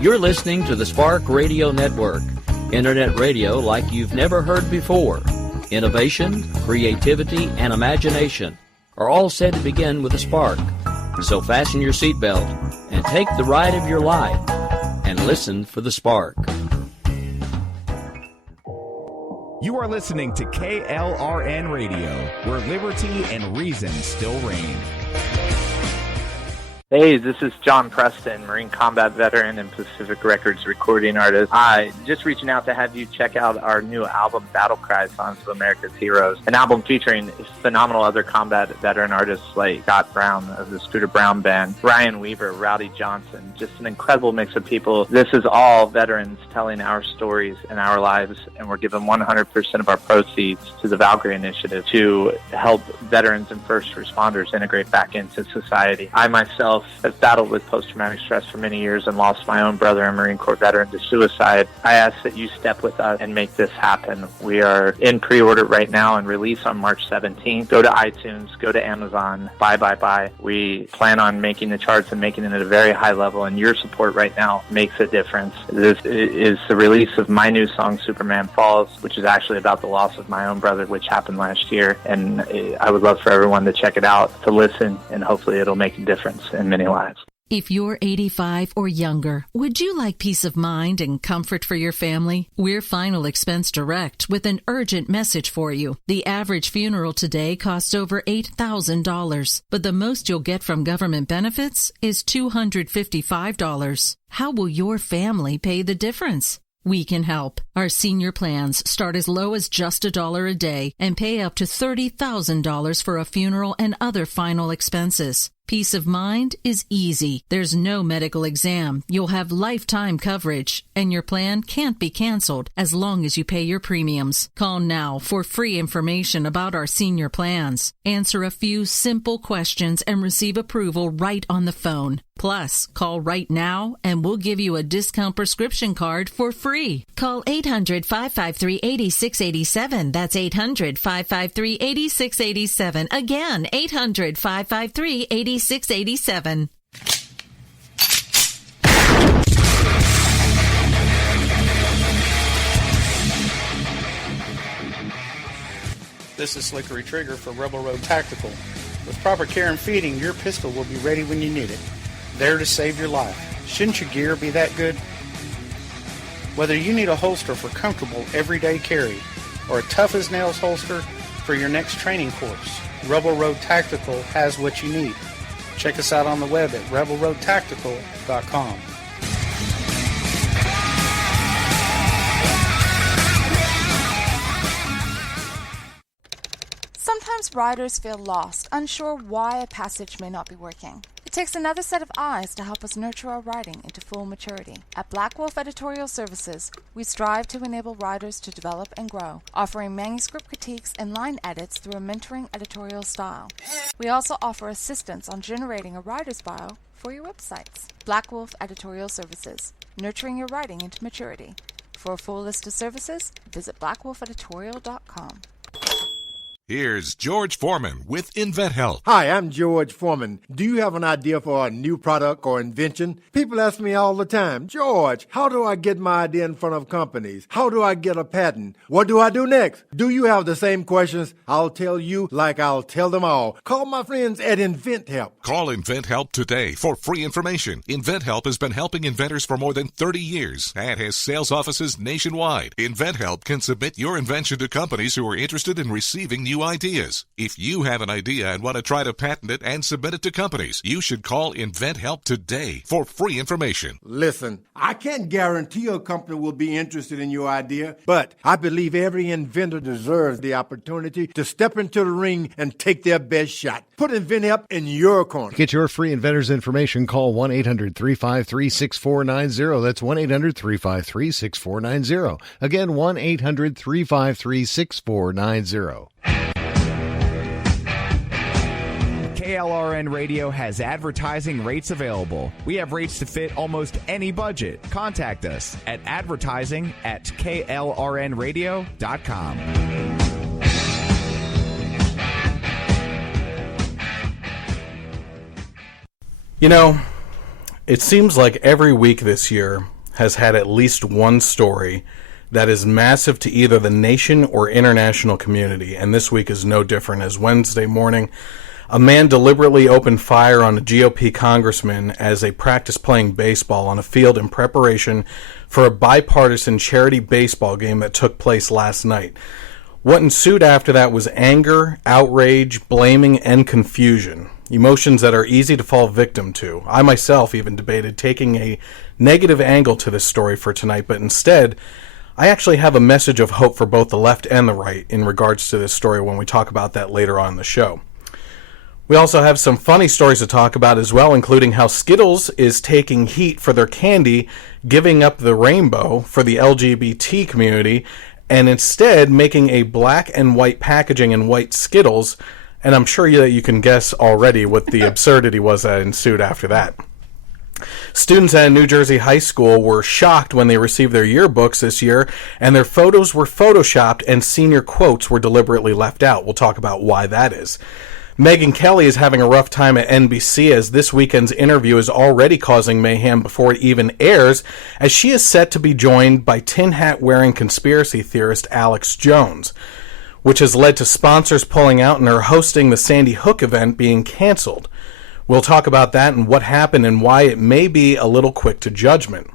You're listening to the Spark Radio Network, internet radio like you've never heard before. Innovation, creativity, and imagination are all said to begin with a spark. So fasten your seatbelt and take the ride of your life and listen for the spark. You are listening to KLRN Radio, where liberty and reason still reign. Hey, this is John Preston, Marine combat veteran and Pacific Records recording artist. Just reaching out to have you check out our new album, Battle Cry, Songs of America's Heroes, an album featuring phenomenal other combat veteran artists like Scott Brown of the Scooter Brown Band, Ryan Weaver, Rowdy Johnson, just an incredible mix of people. This is all veterans telling our stories and our lives, and we're giving 100% of our proceeds to the Valkyrie Initiative to help veterans and first responders integrate back into society. I myself have battled with post-traumatic stress for many years and lost my own brother, a Marine Corps veteran, to suicide. I ask that you step with us and make this happen. We are in pre-order right now and release on March 17th. Go to iTunes, go to Amazon, buy. We plan on making the charts and making it at a very high level, and your support right now makes a difference. This is the release of my new song, Superman Falls, which is actually about the loss of my own brother, which happened last year, and I would love for everyone to check it out, to listen, and hopefully it'll make a difference in many lives. If you're 85 or younger, would you like peace of mind and comfort for your family? We're Final Expense Direct with an urgent message for you. The average funeral today costs over $8,000, but the most you'll get from government benefits is $255. How will your family pay the difference? We can help. Our senior plans start as low as just $1 a day and pay up to $30,000 for a funeral and other final expenses. Peace of mind is easy. There's no medical exam. You'll have lifetime coverage, and your plan can't be canceled as long as you pay your premiums. Call now for free information about our senior plans. Answer a few simple questions and receive approval right on the phone. Plus, call right now and we'll give you a discount prescription card for free. Call 800-553-8687. That's 800-553-8687. Again, 800-553-8687. 687. This is Slickery Trigger for Rebel Road Tactical. With proper care and feeding, your pistol will be ready when you need it. There to save your life. Shouldn't your gear be that good? Whether you need a holster for comfortable everyday carry or a tough-as-nails holster for your next training course, Rebel Road Tactical has what you need. Check us out on the web at rebelroadtactical.com. Sometimes riders feel lost, unsure why a passage may not be working. It takes another set of eyes to help us nurture our writing into full maturity. At Black Wolf Editorial Services, we strive to enable writers to develop and grow, offering manuscript critiques and line edits through a mentoring editorial style. We also offer assistance on generating a writer's bio for your websites. Black Wolf Editorial Services, nurturing your writing into maturity. For a full list of services, visit blackwolfeditorial.com. Here's George Foreman with InventHelp. Hi, I'm George Foreman. Do you have an idea for a new product or invention? People ask me all the time, George, how do I get my idea in front of companies? How do I get a patent? What do I do next? Do you have the same questions? I'll tell you like I'll tell them all. Call my friends at InventHelp. Call InventHelp today for free information. InventHelp has been helping inventors for more than 30 years and has sales offices nationwide. InventHelp can submit your invention to companies who are interested in receiving new ideas. If you have an idea and want to try to patent it and submit it to companies, you should call InventHelp today for free information. Listen, I can't guarantee a company will be interested in your idea, but I believe every inventor deserves the opportunity to step into the ring and take their best shot. Put InventHelp in your corner. Get your free inventor's information. Call 1-800-353-6490. That's 1-800-353-6490. Again, 1-800-353-6490. KLRN Radio has advertising rates available. We have rates to fit almost any budget. Contact us at advertising@klrnradio.com. You know, It seems like every week this year has had at least one story that is massive to either the nation or international community, and this week is no different. As Wednesday morning, a man deliberately opened fire on a GOP congressman as they practiced playing baseball on a field in preparation for a bipartisan charity baseball game that took place last night. What ensued after that was anger, outrage, blaming, and confusion. Emotions that are easy to fall victim to. I myself even debated taking a negative angle to this story for tonight, but instead, I actually have a message of hope for both the left and the right in regards to this story when we talk about that later on in the show. We also have some funny stories to talk about as well, including how Skittles is taking heat for their candy, giving up the rainbow for the LGBT community, and instead making a black and white packaging and white Skittles. And I'm sure that you can guess already what the absurdity was that ensued after that. Students at a New Jersey high school were shocked when they received their yearbooks this year, and their photos were photoshopped and senior quotes were deliberately left out. We'll talk about why that is. Megyn Kelly is having a rough time at NBC as this weekend's interview is already causing mayhem before it even airs, as she is set to be joined by tin hat wearing conspiracy theorist Alex Jones, which has led to sponsors pulling out and her hosting the Sandy Hook event being canceled. We'll talk about that and what happened and why it may be a little quick to judgment.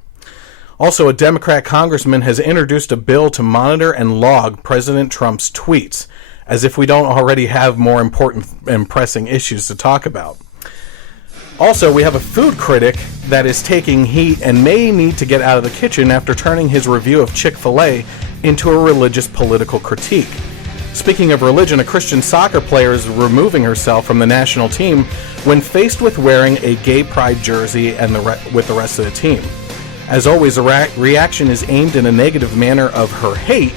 Also, a Democrat congressman has introduced a bill to monitor and log President Trump's tweets, as if we don't already have more important and pressing issues to talk about. Also, we have a food critic that is taking heat and may need to get out of the kitchen after turning his review of Chick-fil-A into a religious political critique. Speaking of religion, a Christian soccer player is removing herself from the national team when faced with wearing a gay pride jersey and with the rest of the team. As always, a reaction is aimed in a negative manner of her hate,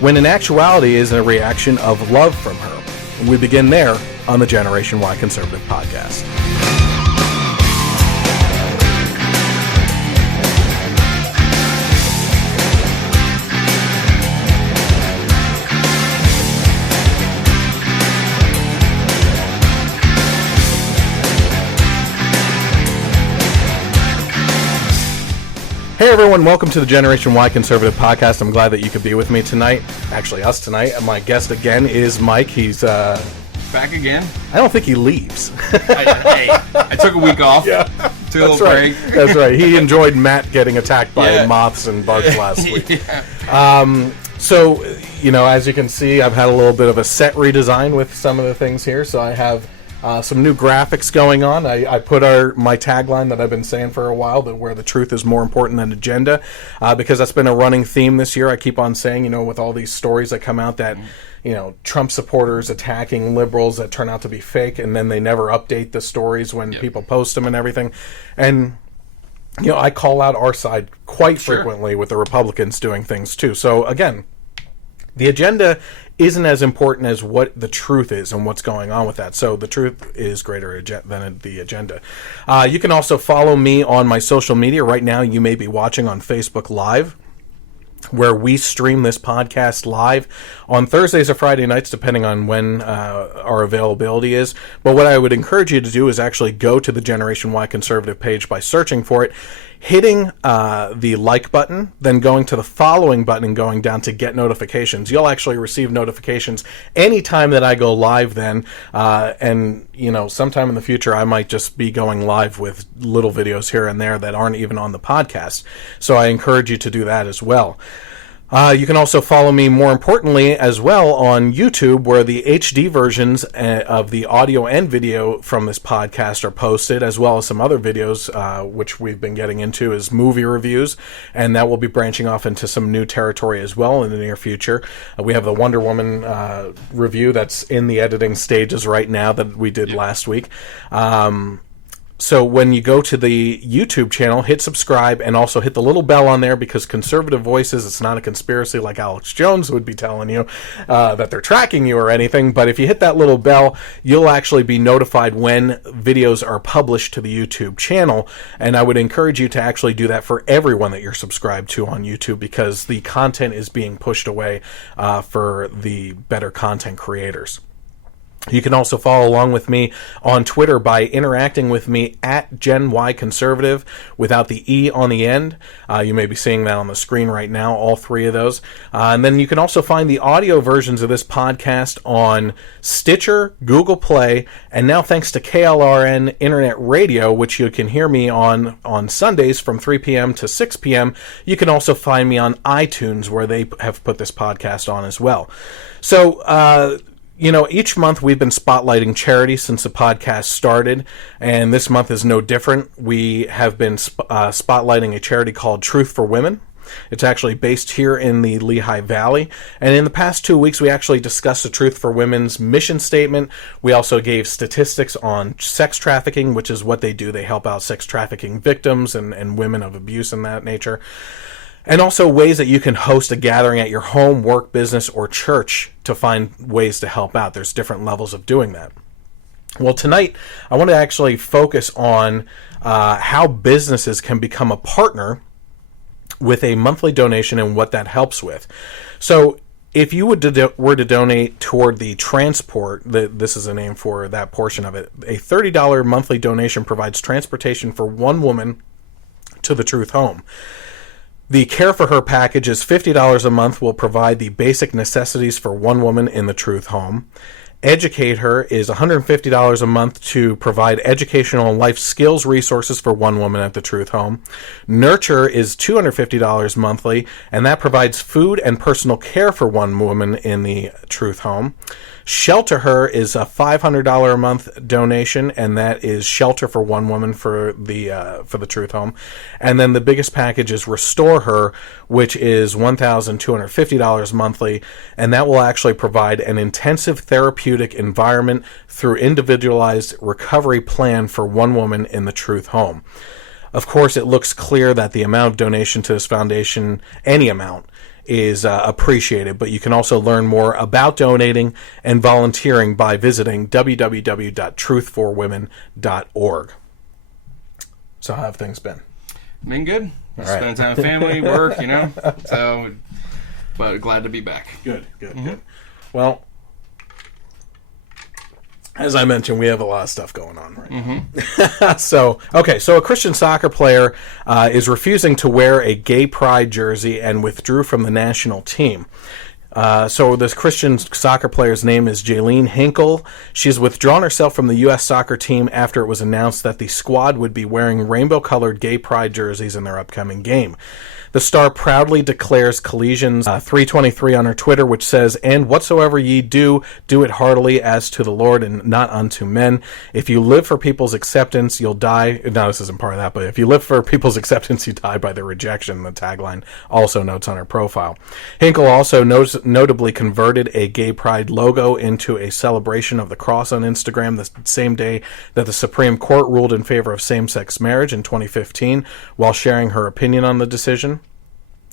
when in actuality is a reaction of love from her. And we begin there on the Generation Y Conservative Podcast. Hey everyone, welcome to the Generation Y Conservative Podcast. I'm glad that you could be with me tonight. Actually, us tonight. And my guest again is Mike. He's back again. I don't think he leaves. I took a week off. Yeah, took a little break. That's right. He enjoyed Matt getting attacked by moths and bugs last week. So, as you can see, I've had a little bit of a set redesign with some of the things here. So I have some new graphics going on. I put my tagline that I've been saying for a while, that where the truth is more important than agenda, because that's been a running theme this year. I keep on saying, with all these stories that come out that, Trump supporters attacking liberals that turn out to be fake, and then they never update the stories when people post them and everything. And, I call out our side quite frequently with the Republicans doing things too. So again, the agenda isn't as important as what the truth is and what's going on with that. So the truth is greater than the agenda. You can also follow me on my social media. Right now, you may be watching on Facebook Live, where we stream this podcast live on Thursdays or Friday nights, depending on when our availability is. But what I would encourage you to do is actually go to the Generation Y Conservative page by searching for it, hitting the like button, then going to the following button and going down to get notifications. You'll actually receive notifications anytime that I go live then. And, sometime in the future, I might just be going live with little videos here and there that aren't even on the podcast. So I encourage you to do that as well. You can also follow me, more importantly, as well on YouTube, where the HD versions of the audio and video from this podcast are posted, as well as some other videos, which we've been getting into as movie reviews, and that will be branching off into some new territory as well in the near future. We have the Wonder Woman review that's in the editing stages right now that we did last week. So when you go to the YouTube channel, hit subscribe and also hit the little bell on there, because conservative voices, it's not a conspiracy like Alex Jones would be telling you that they're tracking you or anything. But if you hit that little bell, you'll actually be notified when videos are published to the YouTube channel. And I would encourage you to actually do that for everyone that you're subscribed to on YouTube, because the content is being pushed away for the better content creators. You can also follow along with me on Twitter by interacting with me at Gen Y Conservative without the E on the end. You may be seeing that on the screen right now, all three of those. And then you can also find the audio versions of this podcast on Stitcher, Google Play, and now thanks to KLRN Internet Radio, which you can hear me on Sundays from 3 p.m. to 6 p.m. You can also find me on iTunes, where they have put this podcast on as well. So, each month we've been spotlighting charity since the podcast started, and this month is no different. We have been spotlighting a charity called Truth for Women. It's actually based here in the Lehigh Valley, and in the past 2 weeks we actually discussed the Truth for Women's mission statement. We also gave statistics on sex trafficking, which is what they do. They help out sex trafficking victims and women of abuse and that nature. And also ways that you can host a gathering at your home, work, business, or church to find ways to help out. There's different levels of doing that. Well, tonight, I want to actually focus on how businesses can become a partner with a monthly donation and what that helps with. So if you were to donate toward the transport, this is a name for that portion of it, a $30 monthly donation provides transportation for one woman to the Truth home. The Care for Her package is $50 a month, will provide the basic necessities for one woman in the Truth home. Educate Her is $150 a month to provide educational and life skills resources for one woman at the Truth home. Nurture is $250 monthly, and that provides food and personal care for one woman in the Truth home. Shelter Her is a $500 a month donation, and that is shelter for one woman for the Truth home. And then the biggest package is Restore Her, which is $1,250 monthly, and that will actually provide an intensive therapeutic environment through individualized recovery plan for one woman in the Truth home. Of course, it looks clear that the amount of donation to this foundation, any amount, is appreciated, but you can also learn more about donating and volunteering by visiting www.truthforwomen.org. So how have things been? Been good. All Spending right. time with family, work, so, but glad to be back. Good. Well, as I mentioned, we have a lot of stuff going on right now. So a Christian soccer player is refusing to wear a gay pride jersey and withdrew from the national team. So this Christian soccer player's name is Jaylene Hinkle. She's withdrawn herself from the U.S. soccer team after it was announced that the squad would be wearing rainbow-colored gay pride jerseys in their upcoming game. The star proudly declares Colossians 3:23 on her Twitter, which says, "And whatsoever ye do, do it heartily as to the Lord and not unto men. If you live for people's acceptance, you'll die." No, this isn't part of that, but if you live for people's acceptance, you die by their rejection. The tagline also notes on her profile. Hinkle also notably converted a gay pride logo into a celebration of the cross on Instagram the same day that the Supreme Court ruled in favor of same-sex marriage in 2015 while sharing her opinion on the decision.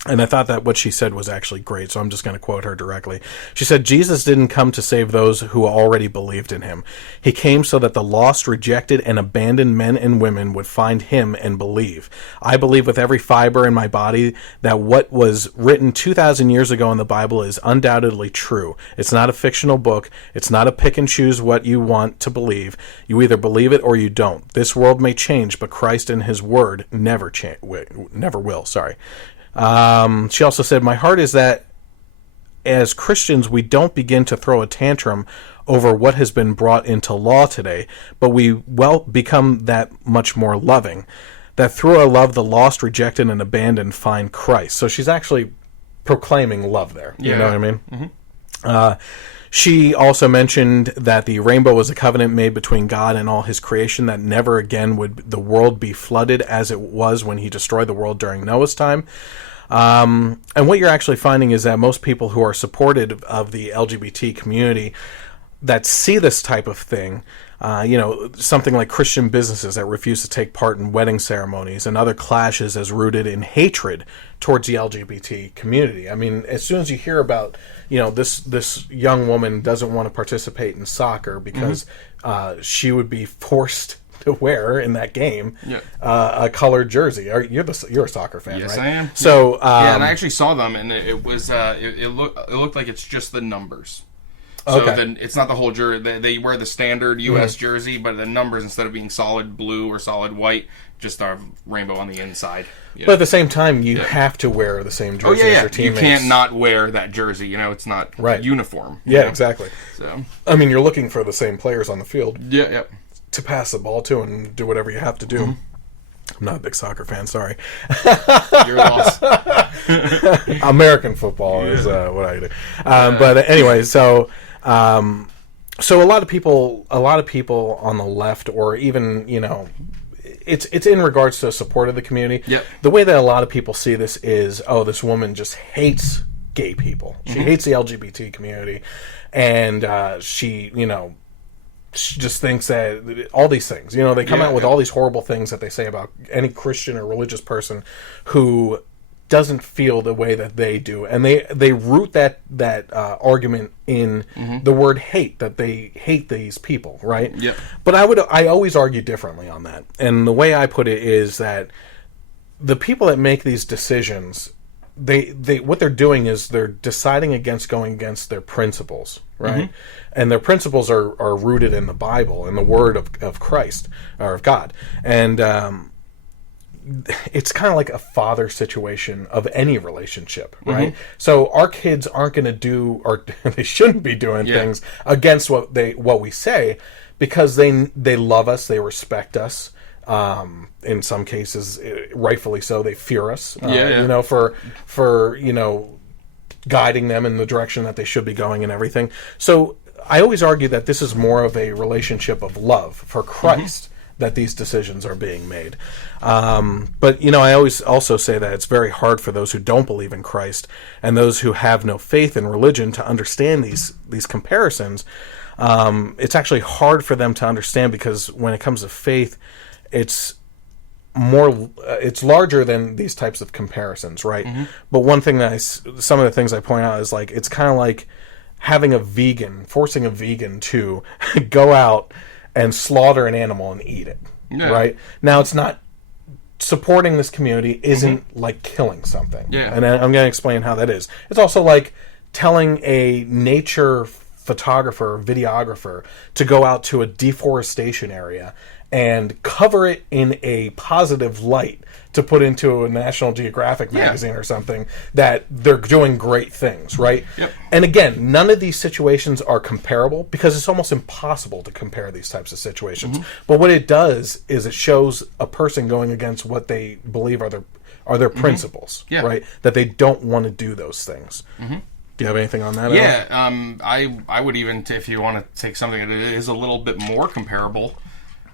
And I thought that what she said was actually great, so I'm just going to quote her directly. She said, "Jesus didn't come to save those who already believed in him. He came so that the lost, rejected, and abandoned men and women would find him and believe. I believe with every fiber in my body that what was written 2,000 years ago in the Bible is undoubtedly true. It's not a fictional book. It's not a pick and choose what you want to believe. You either believe it or you don't. This world may change, but Christ and his word never will. She also said, "My heart is that as Christians, we don't begin to throw a tantrum over what has been brought into law today, but we become that much more loving, that through our love, the lost, rejected, and abandoned find Christ." So she's actually proclaiming love there. You know what I mean? Mm-hmm. She also mentioned that the rainbow was a covenant made between God and all his creation, that never again would the world be flooded as it was when he destroyed the world during Noah's time. And what you're actually finding is that most people who are supportive of the LGBT community that see this type of thing, something like Christian businesses that refuse to take part in wedding ceremonies and other clashes as rooted in hatred towards the LGBT community. I mean, as soon as you hear about, this young woman doesn't want to participate in soccer because she would be forced to wear in that game a colored jersey. You're a soccer fan, yes, right? Yes, I am. So and I actually saw them, and it was it looked like it's just the numbers. So Okay. then it's not the whole jersey. They wear the standard U.S. jersey, but the numbers, instead of being solid blue or solid white, just are rainbow on the inside. But at the same time, you have to wear the same jersey as your teammates. You can't not wear that jersey. You know, it's not uniform. Yeah, know? exactly. So, I mean, you're looking for the same players on the field. Yeah. To pass the ball to and do whatever you have to do. I'm not a big soccer fan, sorry. You're lost. American football is what I do. But anyway, so a lot of people on the left, or even, you know, it's in regards to support of the community. Yep. The way that a lot of people see this is, this woman just hates gay people. She hates the LGBT community, and she just thinks that all these things, you know, they come out with all these horrible things that they say about any Christian or religious person who doesn't feel the way that they do, and they root that argument in the word hate, that they hate these people, right? Yep. But I always argue differently on that, and the way I put it is that the people that make these decisions, they what they're doing is they're deciding against going against their principles, right? And their principles are rooted in the Bible and the Word of Christ, or of God, and it's kind of like a father situation of any relationship, right? So our kids aren't going to do, or they shouldn't be doing things against what we say, because they love us, they respect us. In some cases, rightfully so, they fear us. You know, for you know, guiding them in the direction that they should be going and everything. So I always argue that this is more of a relationship of love for Christ. That these decisions are being made. But, you know, I always also say that it's very hard for those who don't believe in Christ and those who have no faith in religion to understand these comparisons. It's actually hard for them to understand, because when it comes to faith, it's larger than these types of comparisons, right? But one thing that some of the things I point out is, like, it's kind of like forcing a vegan to go out and slaughter an animal and eat it, right? Now, it's not supporting this community isn't like killing something, and I'm going to explain how that is. It's also like telling a nature photographer, videographer, to go out to a deforestation area and cover it in a positive light to put into a National Geographic magazine or something, that they're doing great things, right? And again, none of these situations are comparable, because it's almost impossible to compare these types of situations. But what it does is it shows a person going against what they believe are their principles, right? That they don't want to do those things. Do you have anything on that? I would even, if you want to take something that is a little bit more comparable,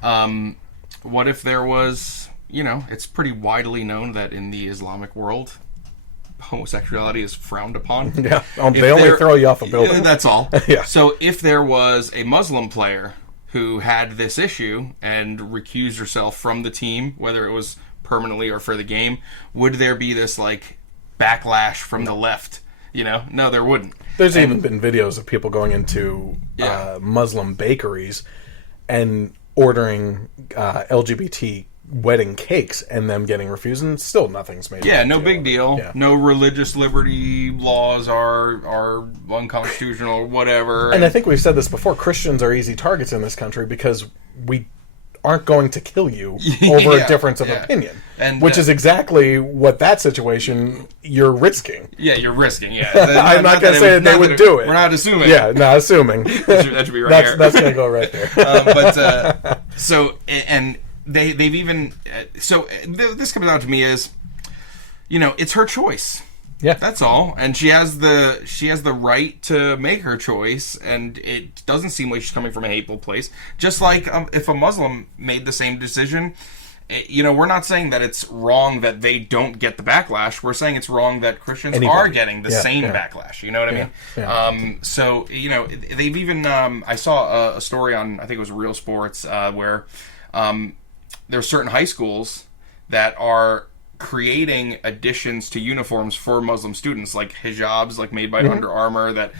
what if there was, you know, it's pretty widely known that in the Islamic world, homosexuality is frowned upon. They only throw you off a building. That's all. So if there was a Muslim player who had this issue and recused herself from the team, whether it was permanently or for the game, would there be this, like, backlash from the left? You know, no, there wouldn't. There's even been videos of people going into Muslim bakeries and ordering LGBT wedding cakes and them getting refused, and still nothing's made. No big deal. No religious liberty laws are unconstitutional or whatever. And I think we've said this before, Christians are easy targets in this country because we aren't going to kill you over a difference of opinion, and which is exactly what that situation you're risking. You're risking. I'm not going to say that they would do it. We're not assuming. Not assuming. that should be right here. That's going to go right there. They've even this comes out to me as, you know, it's her choice. That's all, and she has the right to make her choice, and it doesn't seem like she's coming from a hateful place. Just like if a Muslim made the same decision, you know, we're not saying that it's wrong that they don't get the backlash. We're saying it's wrong that Christians are getting the same backlash. You know what I mean? So, you know, they've even I saw a story on, I think it was Real Sports, where there are certain high schools that are creating additions to uniforms for Muslim students, like hijabs, like made by Under Armour, that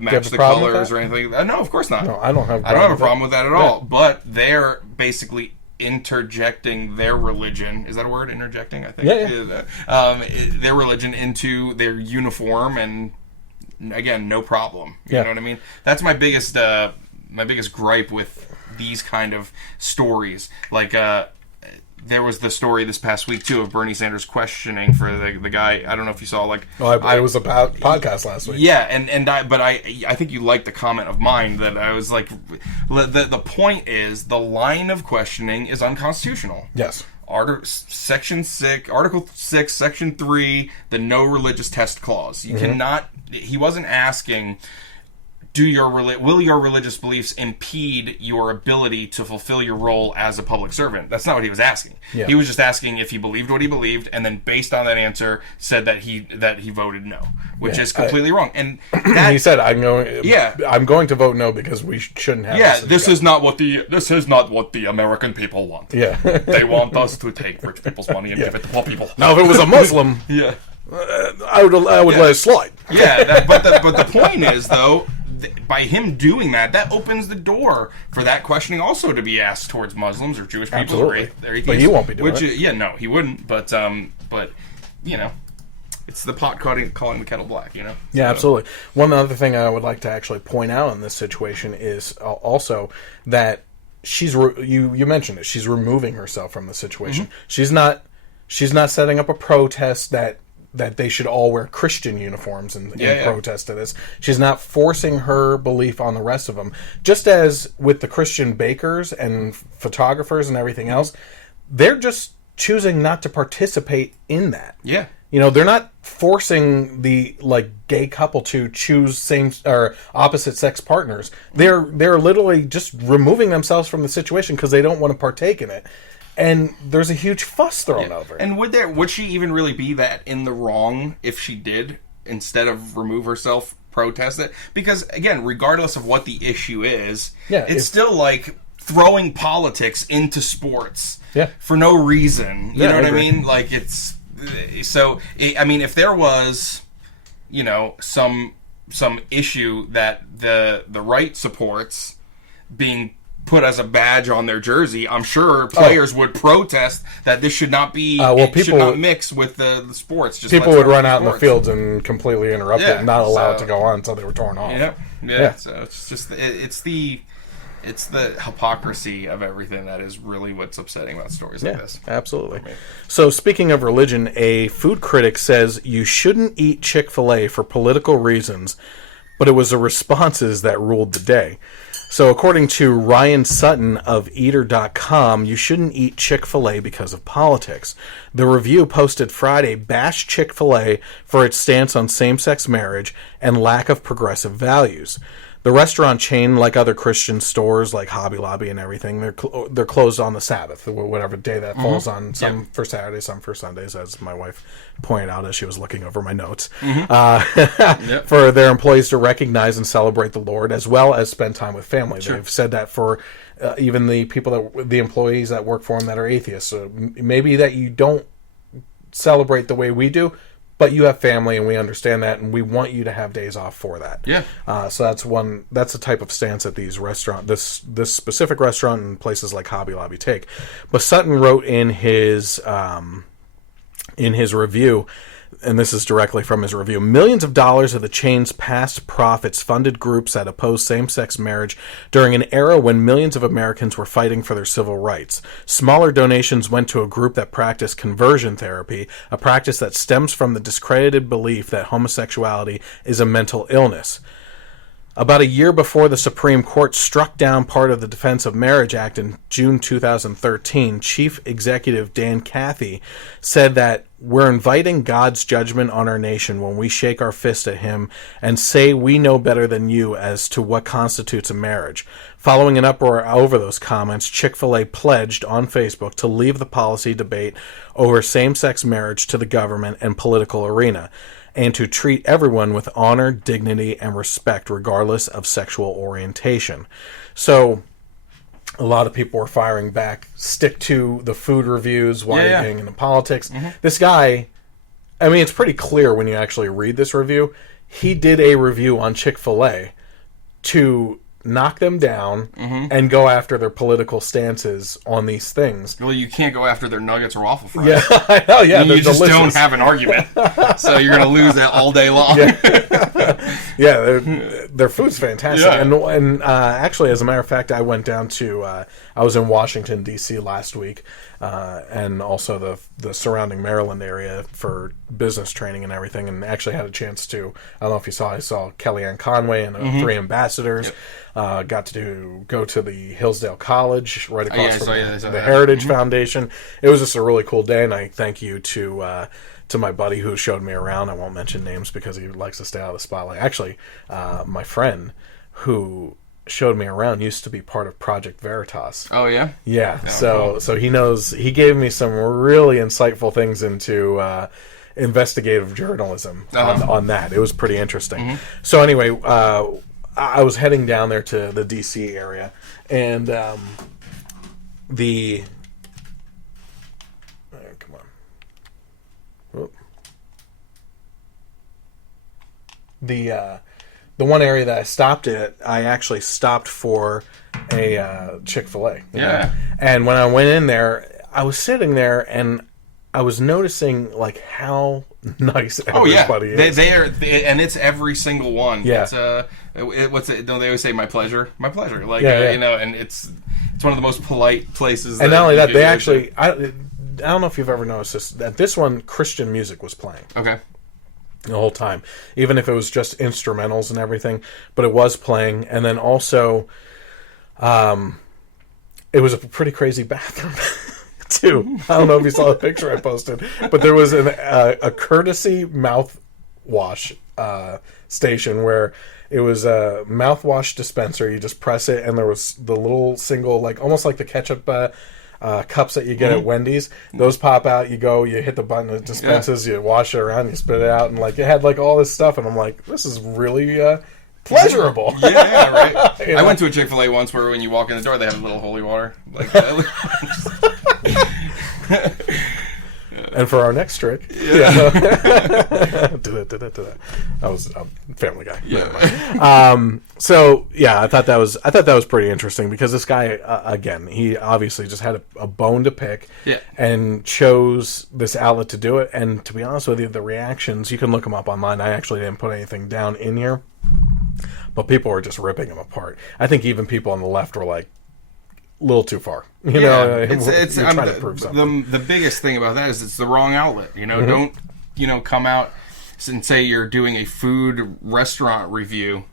match the colors or anything. No, of course not. No, I don't have a problem with that at all. But they're basically interjecting their religion. Is that a word? Interjecting, I think. Their religion into their uniform, and again, no problem. You know what I mean? That's my biggest gripe with these kind of stories. Like, there was the story this past week too of Bernie Sanders questioning for the guy. I don't know if you saw, like, I was a podcast last week. Yeah, but I think you liked the comment of mine that I was like, the point is the line of questioning is unconstitutional. Yes. Article 6, Section 3, the no religious test clause. You cannot. He wasn't asking, will your religious beliefs impede your ability to fulfill your role as a public servant? That's not what he was asking. Yeah. He was just asking if he believed what he believed, and then based on that answer, said that he voted no, which is completely wrong. And that, he said, "I'm going to vote no because we shouldn't have." Yeah, this is not what the American people want. Yeah, they want us to take rich people's money and give it to poor people. Now, if it was a Muslim, I would let it slide. Yeah, but the point is, though, by him doing that opens the door for that questioning also to be asked towards Muslims or Jewish people or atheists. But he won't be doing it. Yeah, no, he wouldn't. But you know, it's the pot calling the kettle black. You know. Yeah, absolutely. One other thing I would like to actually point out in this situation is also that you mentioned it. She's removing herself from the situation. Mm-hmm. She's not setting up a protest that they should all wear Christian uniforms in protest to this. She's not forcing her belief on the rest of them. Just as with the Christian bakers and photographers and everything else, they're just choosing not to participate in that. Yeah. You know, they're not forcing the gay couple to choose same or opposite sex partners. They're literally just removing themselves from the situation because they don't want to partake in it. And there's a huge fuss thrown over it. And would she even really be that in the wrong if she did, instead of remove herself, protest it? Because, again, regardless of what the issue is, it's still like throwing politics into sports for no reason. You know what I mean? Like, it's... So, I mean, if there was, you know, some issue that the right supports being put as a badge on their jersey, I'm sure players would protest that this should not be. Should not mix with the sports. Just people would run out in the fields and completely interrupt it, and not allow it to go on until they were torn off. Yeah. So it's just it's the hypocrisy of everything that is really what's upsetting about stories like this. Absolutely. So speaking of religion, a food critic says you shouldn't eat Chick-fil-A for political reasons, but it was the responses that ruled the day. So according to Ryan Sutton of Eater.com, you shouldn't eat Chick-fil-A because of politics. The review posted Friday bashed Chick-fil-A for its stance on same-sex marriage and lack of progressive values. The restaurant chain, like other Christian stores like Hobby Lobby and everything, they're closed on the Sabbath, whatever day that falls on, some for Saturdays, some for Sundays, as my wife pointed out as she was looking over my notes, for their employees to recognize and celebrate the Lord, as well as spend time with family. Sure. They've said that for even the employees that work for them that are atheists. So maybe that you don't celebrate the way we do, but you have family, and we understand that, and we want you to have days off for that. Yeah. So that's a type of stance that these this specific restaurant and places like Hobby Lobby take. But Sutton wrote in his review, and this is directly from his review, millions of dollars of the chain's past profits funded groups that opposed same-sex marriage during an era when millions of Americans were fighting for their civil rights. Smaller donations went to a group that practiced conversion therapy, a practice that stems from the discredited belief that homosexuality is a mental illness. About a year before the Supreme Court struck down part of the Defense of Marriage Act in June 2013, Chief Executive Dan Cathy said that we're inviting God's judgment on our nation when we shake our fist at him and say we know better than you as to what constitutes a marriage. Following an uproar over those comments, Chick-fil-A pledged on Facebook to leave the policy debate over same-sex marriage to the government and political arena, and to treat everyone with honor, dignity, and respect regardless of sexual orientation. So a lot of people were firing back, stick to the food reviews, why are you getting into politics? Mm-hmm. This guy, I mean, it's pretty clear when you actually read this review. He did a review on Chick-fil-A to knock them down and go after their political stances on these things. Well, you can't go after their nuggets or waffle fries. Yeah, I know, yeah. You just don't have an argument. So you're going to lose that all day long. Yeah, their food's fantastic. Yeah. And actually, as a matter of fact, I went down to, I was in Washington, D.C. last week, and also the surrounding Maryland area for business training and everything, and actually had a chance to, I don't know if you saw, I saw Kellyanne Conway and 3 ambassadors. Yep. Got to go to the Hillsdale College right across from the Heritage Foundation. It was just a really cool day, and I thank you to my buddy who showed me around. I won't mention names because he likes to stay out of the spotlight. Actually, my friend who showed me around used to be part of Project Veritas. Oh, yeah? Yeah. Oh, so he knows, he gave me some really insightful things into investigative journalism on that. It was pretty interesting. So anyway, I was heading down there to the D.C. area, and the one area that I stopped at, I actually stopped for a Chick-fil-A. Yeah. And when I went in there, I was sitting there, and I was noticing like how nice everybody is. They are, and it's every single one. Yeah. What's it? Don't they always say my pleasure? My pleasure. Like you know, and it's one of the most polite places. And not only that, they actually I don't know if you've ever noticed this. That this one Christian music was playing. Okay. The whole time, even if it was just instrumentals and everything, but it was playing. And then also, it was a pretty crazy bathroom. Too. I don't know if you saw the picture I posted, but there was a courtesy mouthwash station where it was a mouthwash dispenser. You just press it, and there was the little single, like almost like the ketchup cups that you get at Wendy's. Those pop out. You go, you hit the button, it dispenses. You wash it around, you spit it out, and like it had like all this stuff. And I'm like, this is really pleasurable. Yeah, right. I went to a Chick-fil-A once where when you walk in the door, they have a little holy water like that. And for our next trick, do that. I was a Family Guy. Yeah. So yeah, I thought that was pretty interesting because this guy, again, he obviously just had a bone to pick, and chose this outlet to do it. And to be honest with you, the reactions, you can look them up online. I actually didn't put anything down in here, but people were just ripping him apart. I think even people on the left were like, a little too far. You know, it's trying to prove something. The biggest thing about that is it's the wrong outlet. You know, don't come out and say you're doing a food restaurant review,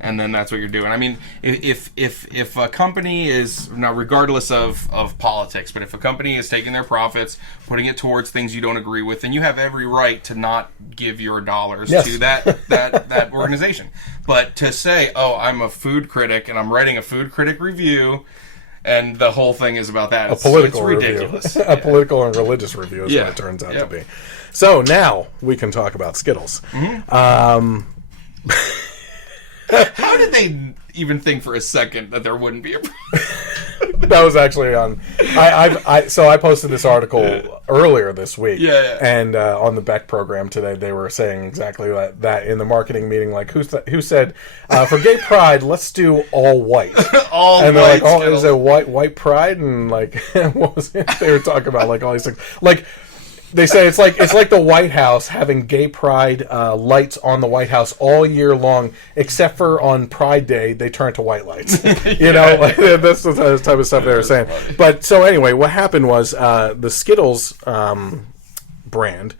and then that's what you're doing. I mean, if a company is, now regardless of politics, but if a company is taking their profits, putting it towards things you don't agree with, then you have every right to not give your dollars to that organization. But to say, oh, I'm a food critic and I'm writing a food critic review, and the whole thing is about that. It's ridiculous. Review. A political and religious review is what it turns out to be. So now we can talk about Skittles. How did they even think for a second that there wouldn't be a That was actually on. I posted this article earlier this week. And on the Beck program today, they were saying exactly that in the marketing meeting. Like, who said for Gay Pride, let's do all white. And they're like, oh, is it white pride? And like, what was it? They were talking about like all these things. Like, they say it's like the White House having Gay Pride lights on the White House all year long, except for on Pride Day they turn to white lights. You know, like, that's the type of stuff they were saying. Funny. But so anyway, what happened was the Skittles brand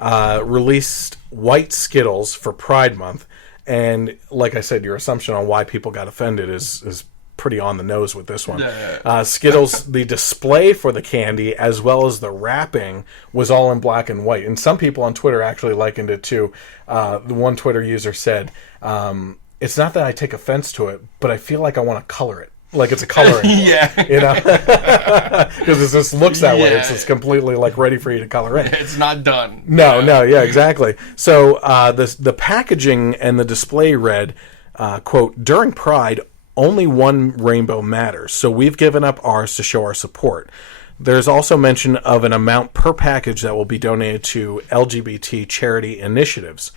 released white Skittles for Pride Month, and like I said, your assumption on why people got offended is pretty on the nose with this one. Skittles, the display for the candy as well as the wrapping was all in black and white. And some people on Twitter actually likened it to, the one Twitter user said, it's not that I take offense to it, but I feel like I want to color it. Like it's a coloring book, you know? Because it just looks that way. It's just completely like ready for you to color in. It's not done. No, exactly. So the packaging and the display read, quote, during Pride, only one rainbow matters, so we've given up ours to show our support. There's also mention of an amount per package that will be donated to LGBT charity initiatives.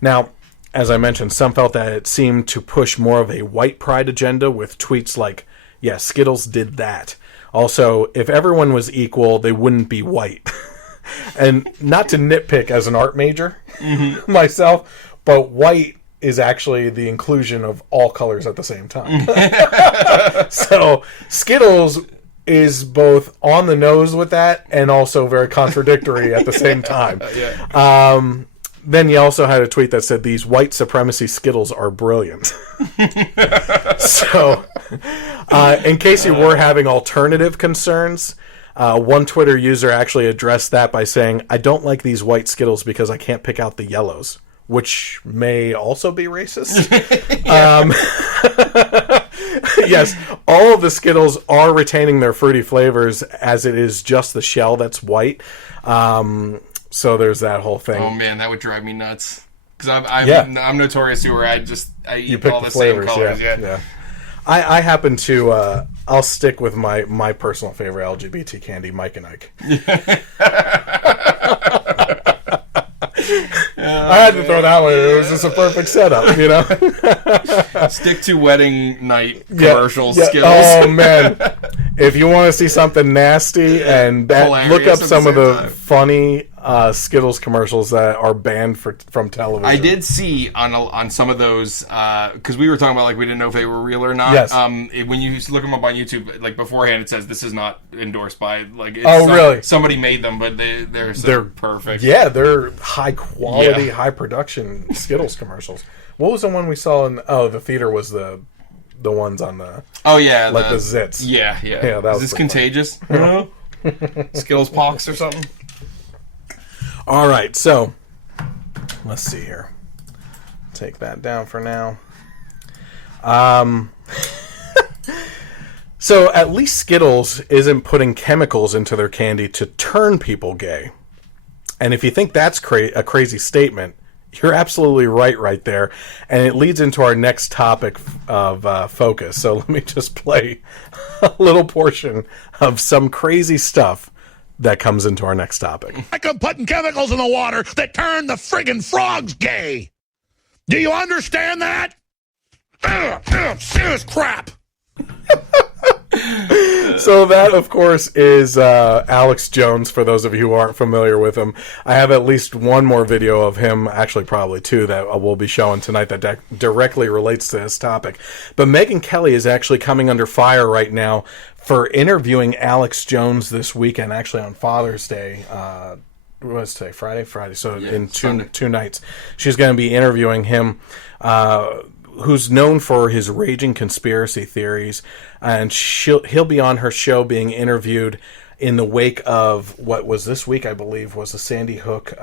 Now, as I mentioned, some felt that it seemed to push more of a white pride agenda with tweets like, yeah, Skittles did that. Also, if everyone was equal, they wouldn't be white. And not to nitpick as an art major myself, but white is actually the inclusion of all colors at the same time. So Skittles is both on the nose with that and also very contradictory at the same time. Then you also had a tweet that said, these white supremacy Skittles are brilliant. So, in case you were having alternative concerns, one Twitter user actually addressed that by saying, I don't like these white Skittles because I can't pick out the yellows, which may also be racist. Yes, all of the Skittles are retaining their fruity flavors, as it is just the shell that's white. So there's that whole thing. Oh man, that would drive me nuts. Because I'm notorious where I eat all the same colors. Yeah. I happen to. I'll stick with my personal favorite LGBT candy, Mike and Ike. I had to throw that one in. It was just a perfect setup, you know? Stick to wedding night commercials, Skittles. Oh, man. If you want to see something nasty and look up some of the funny Skittles commercials that are banned from television. I did see on some of those, because we were talking about, like, we didn't know if they were real or not. Yes. When you look them up on YouTube, like, beforehand, it says this is not endorsed by, like, really? Somebody made them, but they're perfect. Yeah, they're high quality, high production Skittles commercials. What was the one we saw in the theater was the ones on the the zits. Yeah. That was is this contagious? Skittles pox or something? All right, so let's see here. Take that down for now. So at least Skittles isn't putting chemicals into their candy to turn people gay. And if you think that's a crazy statement, you're absolutely right there. And it leads into our next topic of focus. So let me just play a little portion of some crazy stuff that comes into our next topic. Like I'm putting chemicals in the water that turn the friggin' frogs gay. Do you understand that? Serious crap. So that, of course, is Alex Jones, for those of you who aren't familiar with him. I have at least one more video of him, actually probably two, that we'll be showing tonight that directly relates to this topic. But Megyn Kelly is actually coming under fire right now for interviewing Alex Jones this weekend, actually on Father's Day. What was today? Friday. So in two nights. She's going to be interviewing him, who's known for his raging conspiracy theories, and he'll be on her show being interviewed in the wake of what was this week, I believe, was the Sandy Hook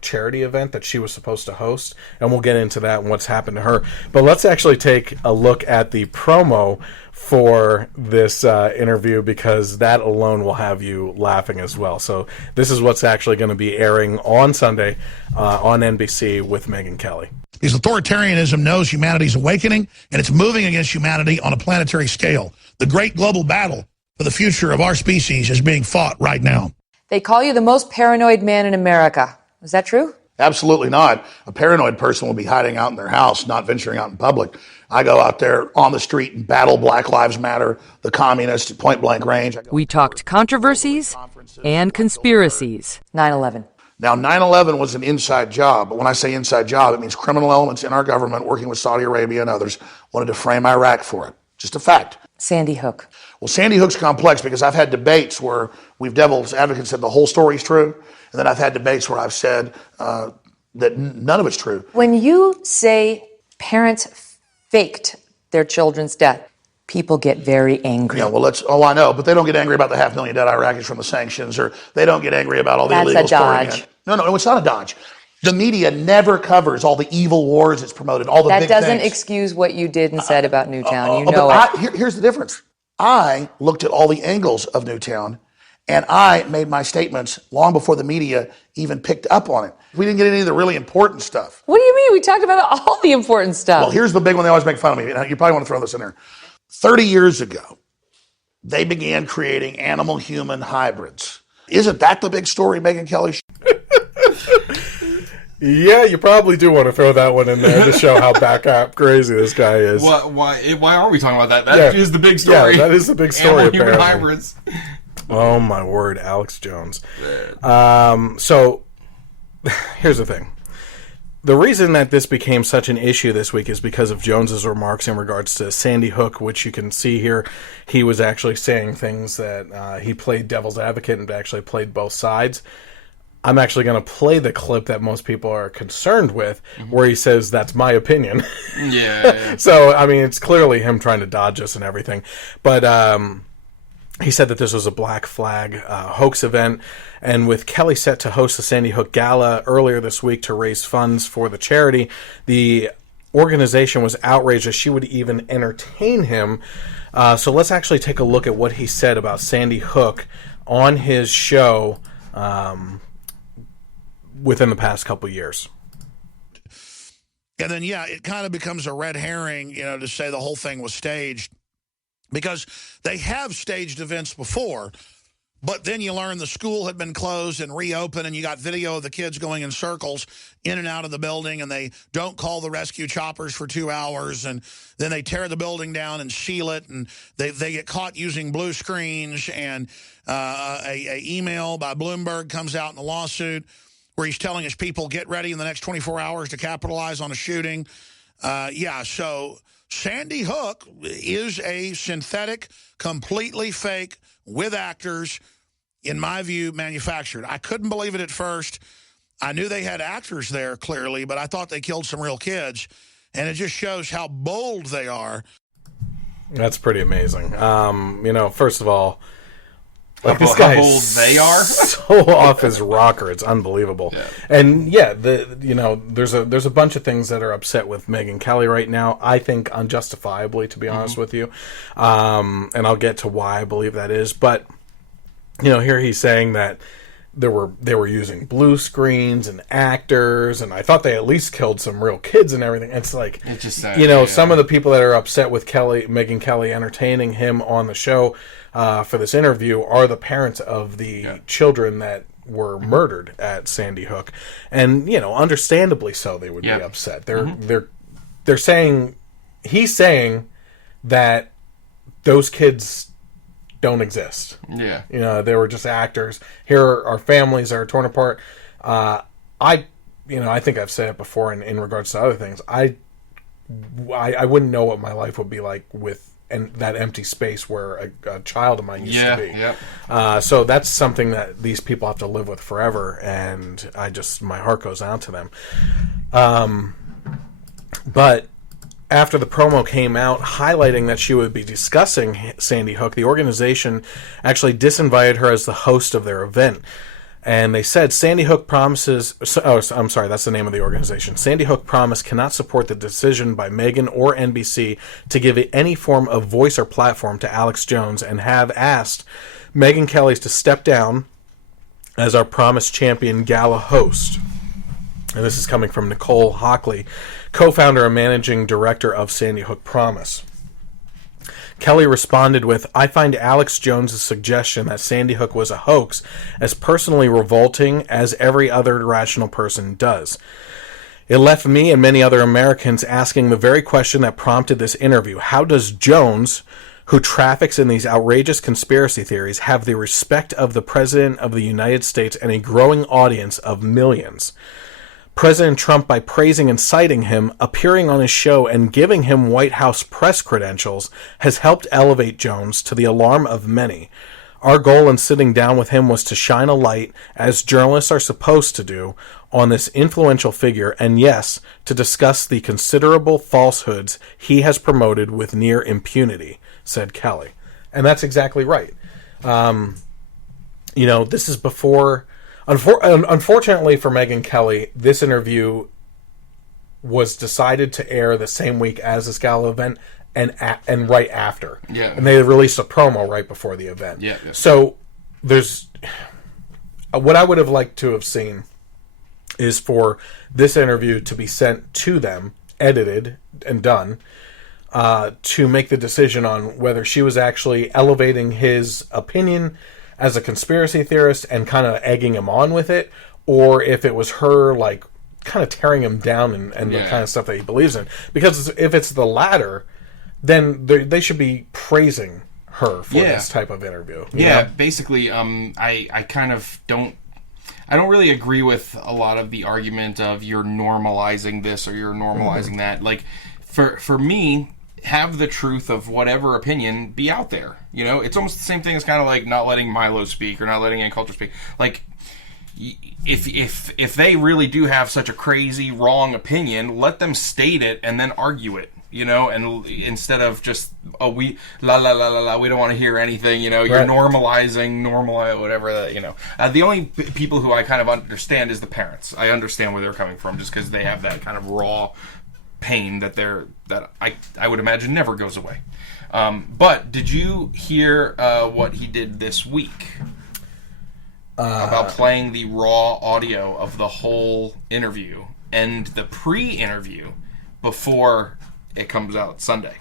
charity event that she was supposed to host, and we'll get into that and what's happened to her. But let's actually take a look at the promo for this interview, because that alone will have you laughing as well. So this is what's actually going to be airing on Sunday on NBC with Megyn Kelly. Because authoritarianism knows humanity's awakening, and it's moving against humanity on a planetary scale. The great global battle for the future of our species is being fought right now. They call you the most paranoid man in America. Is that true? Absolutely not. A paranoid person will be hiding out in their house, not venturing out in public. I go out there on the street and battle Black Lives Matter, the communists at point blank range. We talked controversies and conspiracies. 9/11. Now, 9/11 was an inside job, but when I say inside job, it means criminal elements in our government working with Saudi Arabia and others wanted to frame Iraq for it. Just a fact. Sandy Hook. Well, Sandy Hook's complex because I've had debates where devil's advocates said the whole story's true, and then I've had debates where I've said that none of it's true. When you say parents faked their children's death, people get very angry. Yeah, well, I know, but they don't get angry about the 500,000 dead Iraqis from the sanctions, or they don't get angry about all the illegals. That's a dodge. No, it's not a dodge. The media never covers all the evil wars it's promoted, all the big things. That doesn't excuse what you did and said about Newtown. You know it. Here's the difference. I looked at all the angles of Newtown, and I made my statements long before the media even picked up on it. We didn't get any of the really important stuff. What do you mean? We talked about all the important stuff. Well, here's the big one they always make fun of me. You probably want to throw this in there. 30 years ago, they began creating animal-human hybrids. Isn't that the big story, Megyn Kelly? Yeah, you probably do want to throw that one in there to show how crazy this guy is. Why are we talking about that? That is the big story. Yeah, that is the big story, Human hybrids. Oh, my word, Alex Jones. So, here's the thing. The reason that this became such an issue this week is because of Jones's remarks in regards to Sandy Hook, which you can see here. He was actually saying things that he played devil's advocate and actually played both sides. I'm actually going to play the clip that most people are concerned with, where he says, that's my opinion. Yeah. So, I mean, it's clearly him trying to dodge us and everything. But he said that this was a Black Flag hoax event. And with Kelly set to host the Sandy Hook Gala earlier this week to raise funds for the charity, the organization was outraged that she would even entertain him. So let's actually take a look at what he said about Sandy Hook on his show within the past couple years. And then, it kind of becomes a red herring, to say the whole thing was staged. Because they have staged events before, but then you learn the school had been closed and reopened, and you got video of the kids going in circles in and out of the building, and they don't call the rescue choppers for 2 hours, and then they tear the building down and seal it, and they get caught using blue screens, and a email by Bloomberg comes out in a lawsuit where he's telling his people, get ready in the next 24 hours to capitalize on a shooting. So Sandy Hook is a synthetic, completely fake, with actors, in my view, manufactured. I couldn't believe it at first. I knew they had actors there, clearly, but I thought they killed some real kids. And it just shows how bold they are. That's pretty amazing. First of all, this guy how bold they are? So off his rocker, it's unbelievable. Yeah. And there's a bunch of things that are upset with Megyn Kelly right now. I think unjustifiably, to be honest with you. And I'll get to why I believe that is. But here he's saying that they were using blue screens and actors, and I thought they at least killed some real kids and everything. It's like, it's just some of the people that are upset with Megyn Kelly entertaining him on the show for this interview are the parents of the children that were murdered at Sandy Hook, and understandably so, they would be upset. They're saying, he's saying that those kids don't exist. Yeah. They were just actors. Here our families are torn apart. I think I've said it before in regards to other things. I wouldn't know what my life would be like with that empty space where a child of mine used to be. Yeah. So that's something that these people have to live with forever, and my heart goes out to them. But after the promo came out highlighting that she would be discussing Sandy Hook, the organization actually disinvited her as the host of their event. And they said, Sandy Hook promises... I'm sorry, that's the name of the organization. Sandy Hook Promise cannot support the decision by Megyn or NBC to give it any form of voice or platform to Alex Jones, and have asked Megyn Kelly to step down as our Promise Champion Gala host. And this is coming from Nicole Hockley, co-founder and managing director of Sandy Hook Promise. Kelly responded with, I find Alex Jones' suggestion that Sandy Hook was a hoax as personally revolting as every other rational person does. It left me and many other Americans asking the very question that prompted this interview. How does Jones, who traffics in these outrageous conspiracy theories, have the respect of the President of the United States and a growing audience of millions? President Trump, by praising and citing him, appearing on his show, and giving him White House press credentials, has helped elevate Jones to the alarm of many. Our goal in sitting down with him was to shine a light, as journalists are supposed to do, on this influential figure, and yes, to discuss the considerable falsehoods he has promoted with near impunity, said Kelly. And that's exactly right. This is before... Unfortunately for Megyn Kelly, this interview was decided to air the same week as this gala event and right after. Yeah. And they released a promo right before the event. Yeah. So there's what I would have liked to have seen is for this interview to be sent to them, edited and done, to make the decision on whether she was actually elevating his opinion as a conspiracy theorist and kind of egging him on with it, or if it was her kind of tearing him down and the kind of stuff that he believes in. Because if it's the latter, then they should be praising her for this type of interview. You know? Basically, I kind of don't. I don't really agree with a lot of the argument of you're normalizing this or you're normalizing that. Like, for me, have the truth of whatever opinion be out there. You know, it's almost the same thing as kind of like not letting Milo speak or not letting any culture speak. Like, if they really do have such a crazy wrong opinion, let them state it and then argue it. You know, and instead of just, we don't want to hear anything, you know, you're normalizing, whatever, you know. The only people who I kind of understand is the parents. I understand where they're coming from just because they have that kind of raw pain that I would imagine never goes away. But did you hear what he did this week about playing the raw audio of the whole interview and the pre-interview before it comes out Sunday?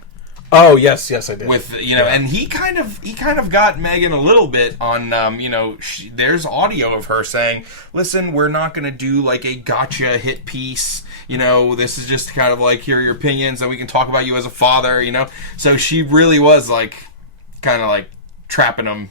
Oh, yes, I did. With, you know, and he kind of got Megyn a little bit on, you know, there's audio of her saying, listen, we're not going to do like a gotcha hit piece. You know, this is just kind of like, here are your opinions and we can talk about you as a father, you know. So she really was like, kind of like trapping him.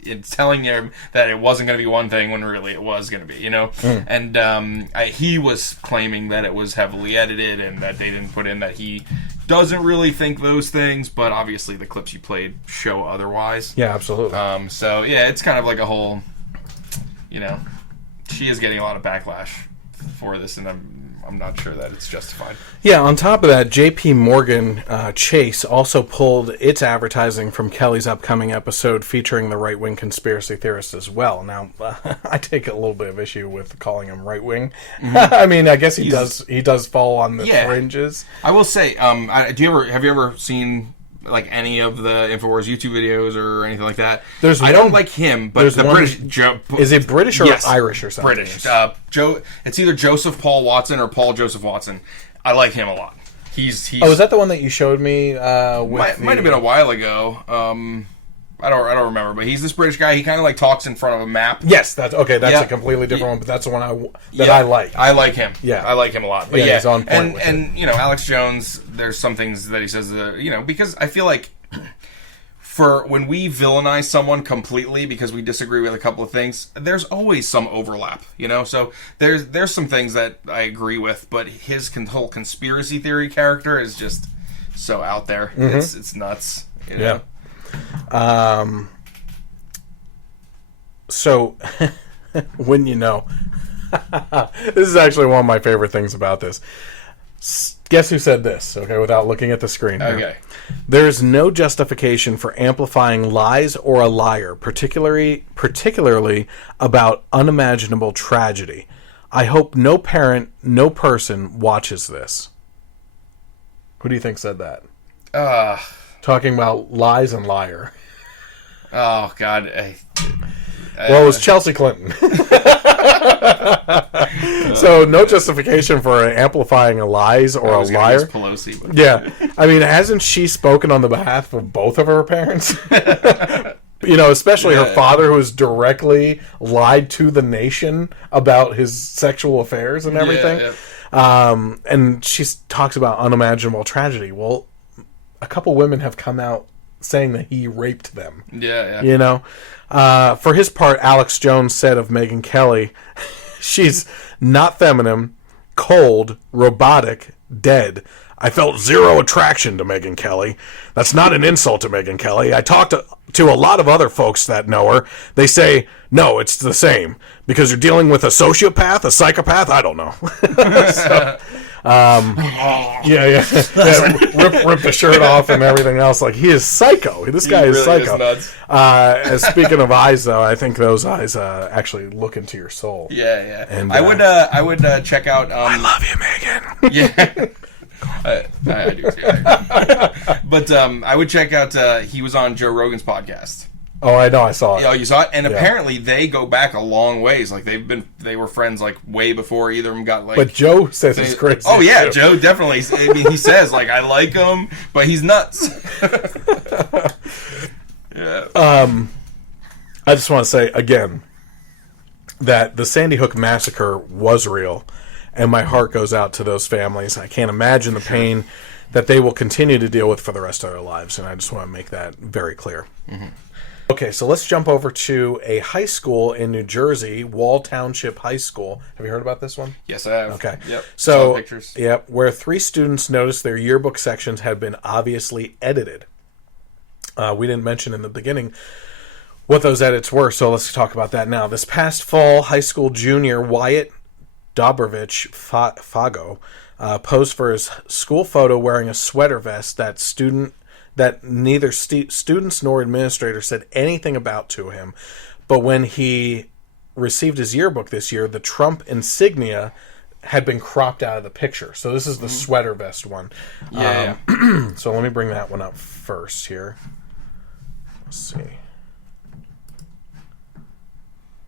It's telling him that it wasn't going to be one thing when really it was going to be, you know. And he was claiming that it was heavily edited and that they didn't put in that he doesn't really think those things, but obviously the clips you played show otherwise. Yeah, absolutely. So yeah, it's kind of like a whole, you know, she is getting a lot of backlash for this, and I'm not sure that it's justified. Yeah, on top of that, J.P. Morgan Chase also pulled its advertising from Kelly's upcoming episode featuring the right-wing conspiracy theorist as well. Now, I take a little bit of issue with calling him right-wing. I mean, I guess he does fall on the fringes. I will say, have you ever seen like any of the InfoWars YouTube videos or anything like that? I don't like him, but the British Joe. Is it British or Irish or something? British. It's either Joseph Paul Watson or Paul Joseph Watson. I like him a lot. He's is that the one that you showed me? Might have been a while ago. I don't remember, but he's this British guy. He kind of like talks in front of a map. Yes, that's okay. That's a completely different one, but that's the one I like. I like him. Yeah, I like him a lot. But he's on point with it. You know, Alex Jones. There's some things that he says that, you know, because I feel like for when we villainize someone completely because we disagree with a couple of things, there's always some overlap. You know, so there's some things that I agree with, but his whole conspiracy theory character is just so out there. It's nuts. You know? Yeah. So when you know, this is actually one of my favorite things about this. Guess who said this? Okay, without looking at the screen. Okay. There is no justification for amplifying lies or a liar, particularly about unimaginable tragedy. I hope no parent, no person watches this. Who do you think said that? Talking about lies and liar. Oh, God. Well, it was Chelsea Clinton. So, no justification for amplifying a lies or a liar. Pelosi, but... Yeah. I mean, hasn't she spoken on the behalf of both of her parents? You know, especially her father, who has directly lied to the nation about his sexual affairs and everything. And she talks about unimaginable tragedy. Well, a couple women have come out saying that he raped them. Yeah. You know? For his part, Alex Jones said of Megyn Kelly, she's not feminine, cold, robotic, dead. I felt zero attraction to Megyn Kelly. That's not an insult to Megyn Kelly. I talked to a lot of other folks that know her. They say, no, it's the same. Because you're dealing with a sociopath, a psychopath? I don't know. Rip the shirt off and everything else. Like, he is psycho. This guy is psycho. Is nuts. Speaking of eyes, though, I think those eyes actually look into your soul. Yeah. And I would check out. I love you, Megyn. Yeah. I do too. But I would check out. He was on Joe Rogan's podcast. Oh, I know. I saw it. Oh, you saw it? And apparently they go back a long ways. Like, they were friends, like, way before either of them got, like... But Joe says he's crazy. Oh, yeah, too. Joe definitely... I mean, he says, like, I like him, but he's nuts. Yeah. I just want to say, again, that the Sandy Hook massacre was real, and my heart goes out to those families. I can't imagine the pain that they will continue to deal with for the rest of their lives, and I just want to make that very clear. Mm-hmm. Okay, so let's jump over to a high school in New Jersey, Wall Township High School. Have you heard about this one? Yes, I have. Okay. Yep. So, saw pictures. Yep, where 3 students noticed their yearbook sections had been obviously edited. We didn't mention in the beginning what those edits were, so let's talk about that now. This past fall, high school junior Wyatt Dobrovich Fago posed for his school photo wearing a sweater vest that neither students nor administrators said anything about to him. But when he received his yearbook this year, the Trump insignia had been cropped out of the picture. So this is the sweater vest one. Yeah. So let me bring that one up first here. Let's see.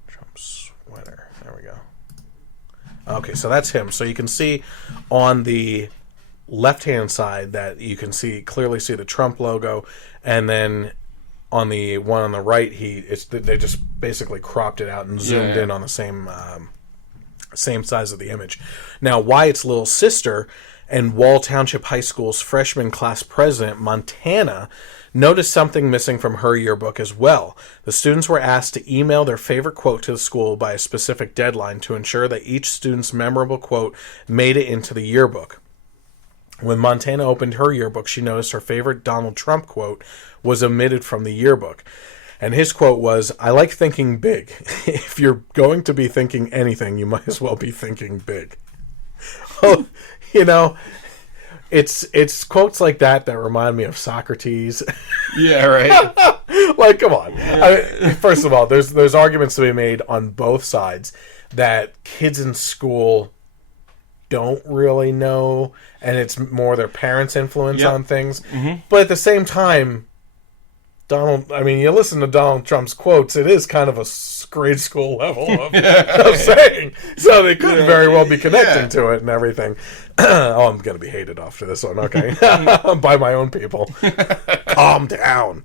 Trump sweater. There we go. Okay, so that's him. So you can see on the left-hand side that you can clearly see the Trump logo, and then on the one on the right, they just basically cropped it out and zoomed in on the same size of the image. Now, Wyatt's little sister and Wall Township High School's freshman class president, Montana, noticed something missing from her yearbook as well. The students were asked to email their favorite quote to the school by a specific deadline to ensure that each student's memorable quote made it into the yearbook. When Montana opened her yearbook, she noticed her favorite Donald Trump quote was omitted from the yearbook. And his quote was, "I like thinking big. If you're going to be thinking anything, you might as well be thinking big." Well, it's quotes like that remind me of Socrates. Yeah, right. Like, come on. Yeah. First of all, there's arguments to be made on both sides that kids in school don't really know, and it's more their parents' influence on things. Mm-hmm. But at the same time, you listen to Donald Trump's quotes, it is kind of a grade school level of saying. So they could very well be connecting to it and everything. Oh, I'm going to be hated after this one. Okay. By my own people. Calm down.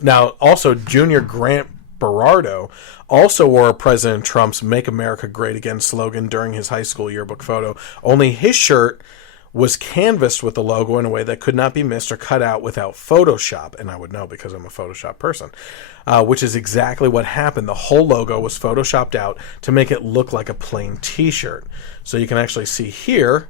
Now, also, Junior Grant Berardo also wore President Trump's Make America Great Again slogan during his high school yearbook photo. Only his shirt was canvassed with the logo in a way that could not be missed or cut out without Photoshop. And I would know because I'm a Photoshop person, which is exactly what happened. The whole logo was Photoshopped out to make it look like a plain t-shirt. So you can actually see here,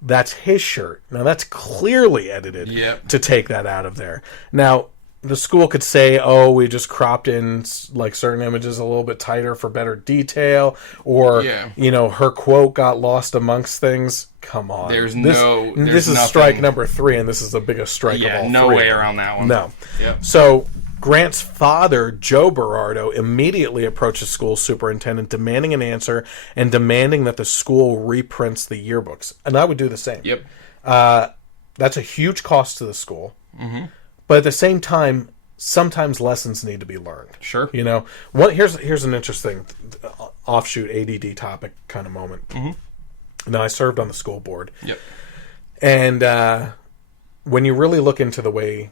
that's his shirt. Now that's clearly edited to take that out of there. Now, the school could say, "Oh, we just cropped in like certain images a little bit tighter for better detail," or her quote got lost amongst things. Come on, this is strike number 3, and this is the biggest strike of all. No way around that one. No. Yep. So Grant's father, Joe Berardo, immediately approached the school superintendent, demanding an answer and demanding that the school reprints the yearbooks. And I would do the same. Yep. That's a huge cost to the school. Mm-hmm. But at the same time, sometimes lessons need to be learned. Sure. Here's an interesting offshoot ADD topic kind of moment. Mm-hmm. Now, I served on the school board. Yep. And when you really look into the way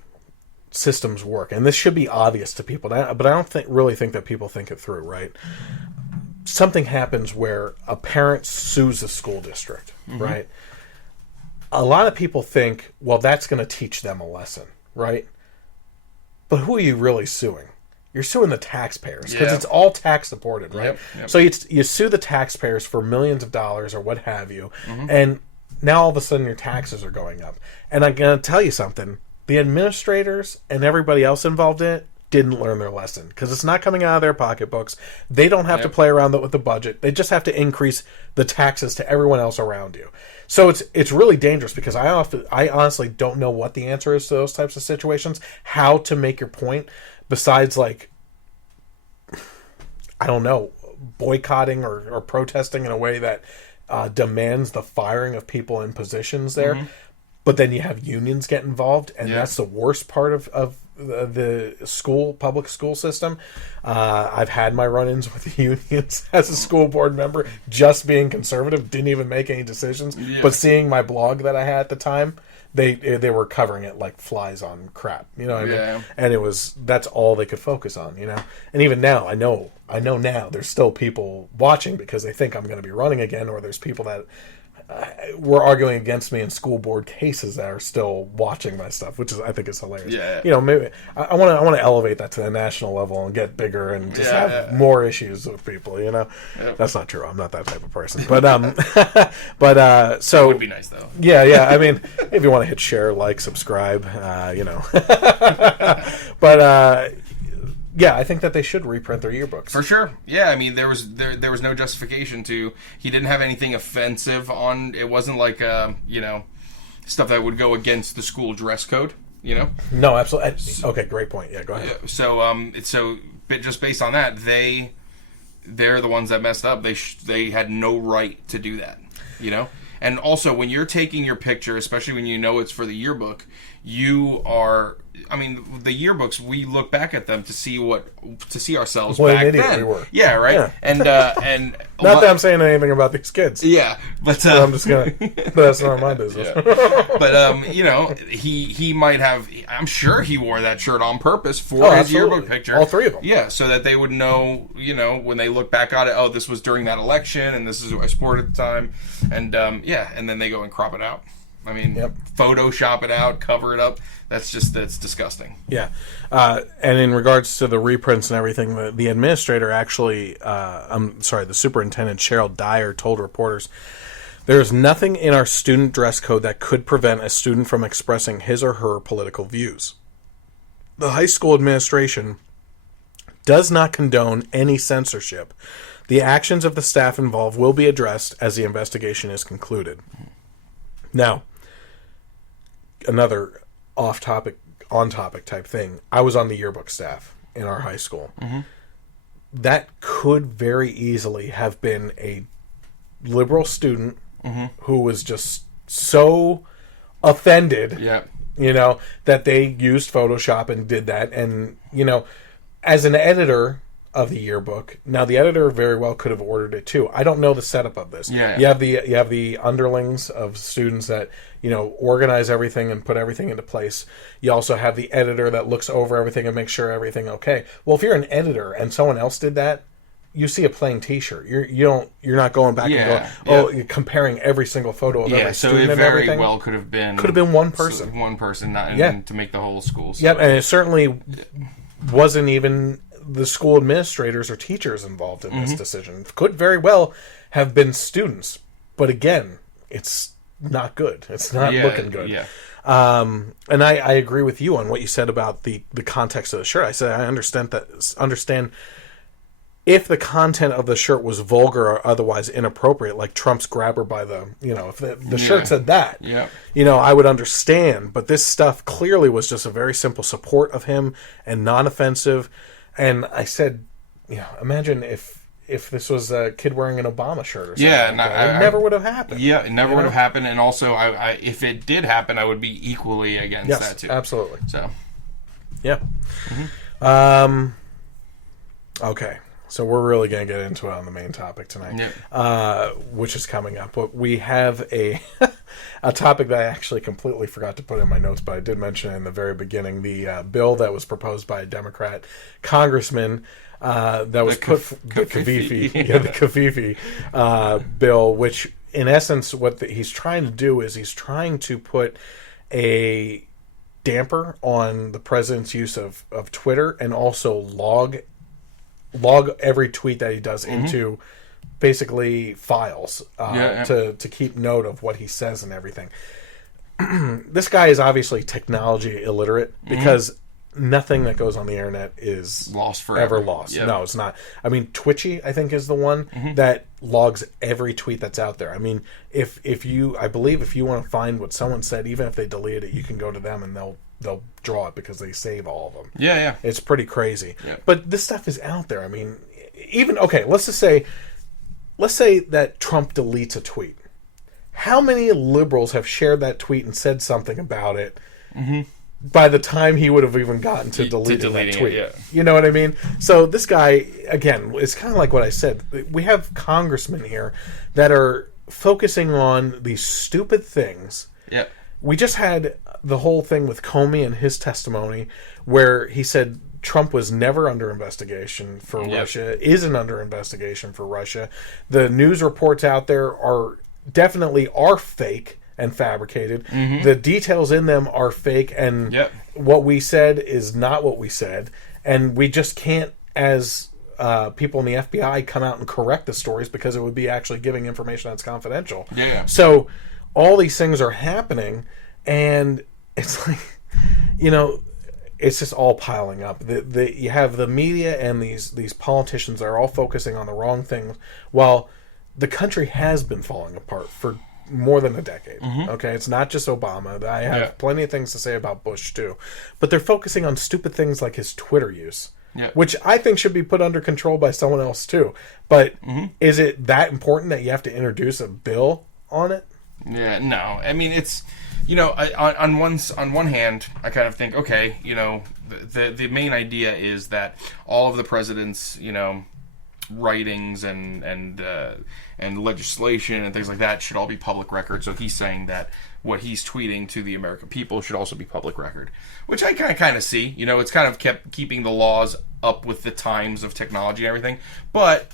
systems work, and this should be obvious to people, but I don't really think that people think it through, right? Something happens where a parent sues a school district, right? A lot of people think, well, that's going to teach them a lesson. Right? But who are you really suing? You're suing the taxpayers because it's all tax supported, right? Yep. So you sue the taxpayers for millions of dollars or what have you, and now all of a sudden your taxes are going up. And I'm going to tell you something. The administrators and everybody else involved in it didn't learn their lesson because it's not coming out of their pocketbooks. They don't have to play around with the budget. They just have to increase the taxes to everyone else around you. So it's really dangerous because I honestly don't know what the answer is to those types of situations, how to make your point, besides like, I don't know, boycotting or protesting in a way that demands the firing of people in positions there. Mm-hmm. But then you have unions get involved, and that's the worst part of the public school system. I've had my run-ins with unions as a school board member, just being conservative, didn't even make any decisions. Yeah. But seeing my blog that I had at the time They were covering it like flies on crap, you know what I mean? And that's all they could focus on, you know? And even now, I know now there's still people watching because they think I'm going to be running again, or there's people that were arguing against me in school board cases that are still watching my stuff, which I think is hilarious. Yeah. You know, maybe I want to elevate that to the national level and get bigger and just have more issues with people, you know? That's not true. I'm not that type of person. But so that would be nice though. Yeah. I mean, if you want to hit share, like, subscribe, you know. But yeah, I think that they should reprint their yearbooks. For sure. Yeah, I mean, there was no justification to... He didn't have anything offensive on... It wasn't like, you know, stuff that would go against the school dress code, you know? No, absolutely. Okay, great point. Yeah, go ahead. So just based on that, they're the ones that messed up. They had no right to do that, you know? And also, when you're taking your picture, especially when you know it's for the yearbook, you are... I mean, the yearbooks, we look back at them to see ourselves what back an idiot then. We were. Yeah, right? Yeah. And not that I'm saying anything about these kids. Yeah. But I'm just going to... That's not my business. Yeah. But, you know, he might have... I'm sure he wore that shirt on purpose for his yearbook picture. All three of them. Yeah, so that they would know, you know, when they look back on it, oh, this was during that election, and this is what I supported at the time. And, and then they go and crop it out. I mean, Photoshop it out, cover it up. That's disgusting. Yeah. And in regards to the reprints and everything, the administrator actually, the superintendent, Cheryl Dyer, told reporters, there is nothing in our student dress code that could prevent a student from expressing his or her political views. The high school administration does not condone any censorship. The actions of the staff involved will be addressed as the investigation is concluded. Now, another off-topic, on-topic type thing. I was on the yearbook staff in our high school. Mm-hmm. That could very easily have been a liberal student who was just so offended, you know, that they used Photoshop and did that. And, you know, as an editor of the yearbook, now the editor very well could have ordered it too. I don't know the setup of this. Yeah. You have the underlings of students that, you know, organize everything and put everything into place. You also have the editor that looks over everything and makes sure everything okay. Well, if you're an editor and someone else did that, you see a plain T-shirt. You're not going back and going, you're comparing every single photo of every student and everything. So it very well could have been one person. One person, not to make the whole school. So. Yep, and it certainly wasn't even the school administrators or teachers involved in this decision. Could very well have been students, but again, it's not good. It's not looking good. Yeah. And I agree with you on what you said about the context of the shirt. I said I understand if the content of the shirt was vulgar or otherwise inappropriate, like Trump's grabber by the, you know, if the shirt said that, you know, I would understand. But this stuff clearly was just a very simple support of him and non-offensive. And I said, you know, imagine if this was a kid wearing an Obama shirt or something. Yeah, it never would have happened. Yeah, it never would have happened. And also, I if it did happen, I would be equally against that too. Absolutely. So, yeah. Okay. So we're really going to get into it on the main topic tonight, which is coming up. But we have a topic that I actually completely forgot to put in my notes, but I did mention it in the very beginning. The bill that was proposed by a Democrat congressman that was the Kafifi bill, which in essence what he's trying to do is he's trying to put a damper on the president's use of Twitter and also log every tweet that he does into basically files to keep note of what he says and everything. This guy is obviously technology illiterate because nothing that goes on the internet is lost forever. Ever lost. Yep. No, it's not. I mean, Twitchy, I think, is the one that logs every tweet that's out there. I mean, if you want to find what someone said, even if they deleted it, you can go to them and they'll draw it because they save all of them. Yeah. It's pretty crazy. Yeah. But this stuff is out there. I mean, even, okay, let's say that Trump deletes a tweet. How many liberals have shared that tweet and said something about it by the time he would have even gotten to deleting that tweet? You know what I mean? So this guy, again, it's kind of like what I said. We have congressmen here that are focusing on these stupid things. Yeah. we just had the whole thing with Comey and his testimony where he said Trump was never under investigation for Russia, isn't under investigation for Russia. The news reports out there are fake and fabricated. The details in them are fake, and what we said is not what we said. And we just can't, as people in the FBI, come out and correct the stories because it would be actually giving information that's confidential. So all these things are happening, and it's like, it's just all piling up. You have the media and these politicians that are all focusing on the wrong things, while the country has been falling apart for more than a decade. Okay, it's not just Obama. I have plenty of things to say about Bush too, but they're focusing on stupid things like his Twitter use, which I think should be put under control by someone else too. But is it that important that you have to introduce a bill on it? Yeah, no. I mean, it's, on one hand, I kind of think, okay, the main idea is that all of the president's, writings and legislation and things like that should all be public record. So he's saying that what he's tweeting to the American people should also be public record, which I kind of see. It's kind of kept keeping the laws up with the times of technology and everything. But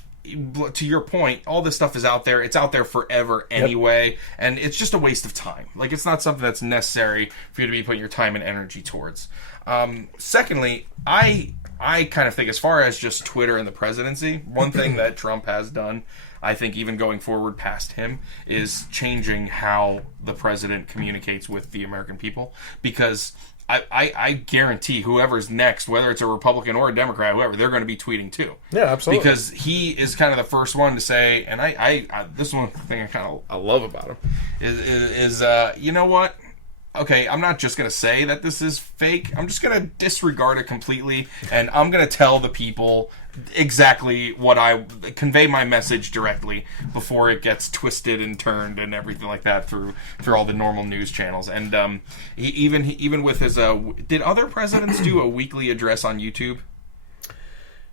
to your point, all this stuff is out there. It's out there forever anyway, and it's just a waste of time. Like, it's not something that's necessary for you to be putting your time and energy towards. Secondly, I kind of think, as far as just Twitter and the presidency, one thing that Trump has done, I think even going forward past him, is changing how the president communicates with the American people. Because I guarantee whoever's next, whether it's a Republican or a Democrat, whoever, they're going to be tweeting too. Yeah, absolutely. Because he is kind of the first one to say, and I this is one thing I love about him, is you know what? Okay, I'm not just going to say that this is fake. I'm just going to disregard it completely, and I'm going to tell the people exactly what convey my message directly before it gets twisted and turned and everything like that through all the normal news channels. And even with his did other presidents do a weekly address on YouTube?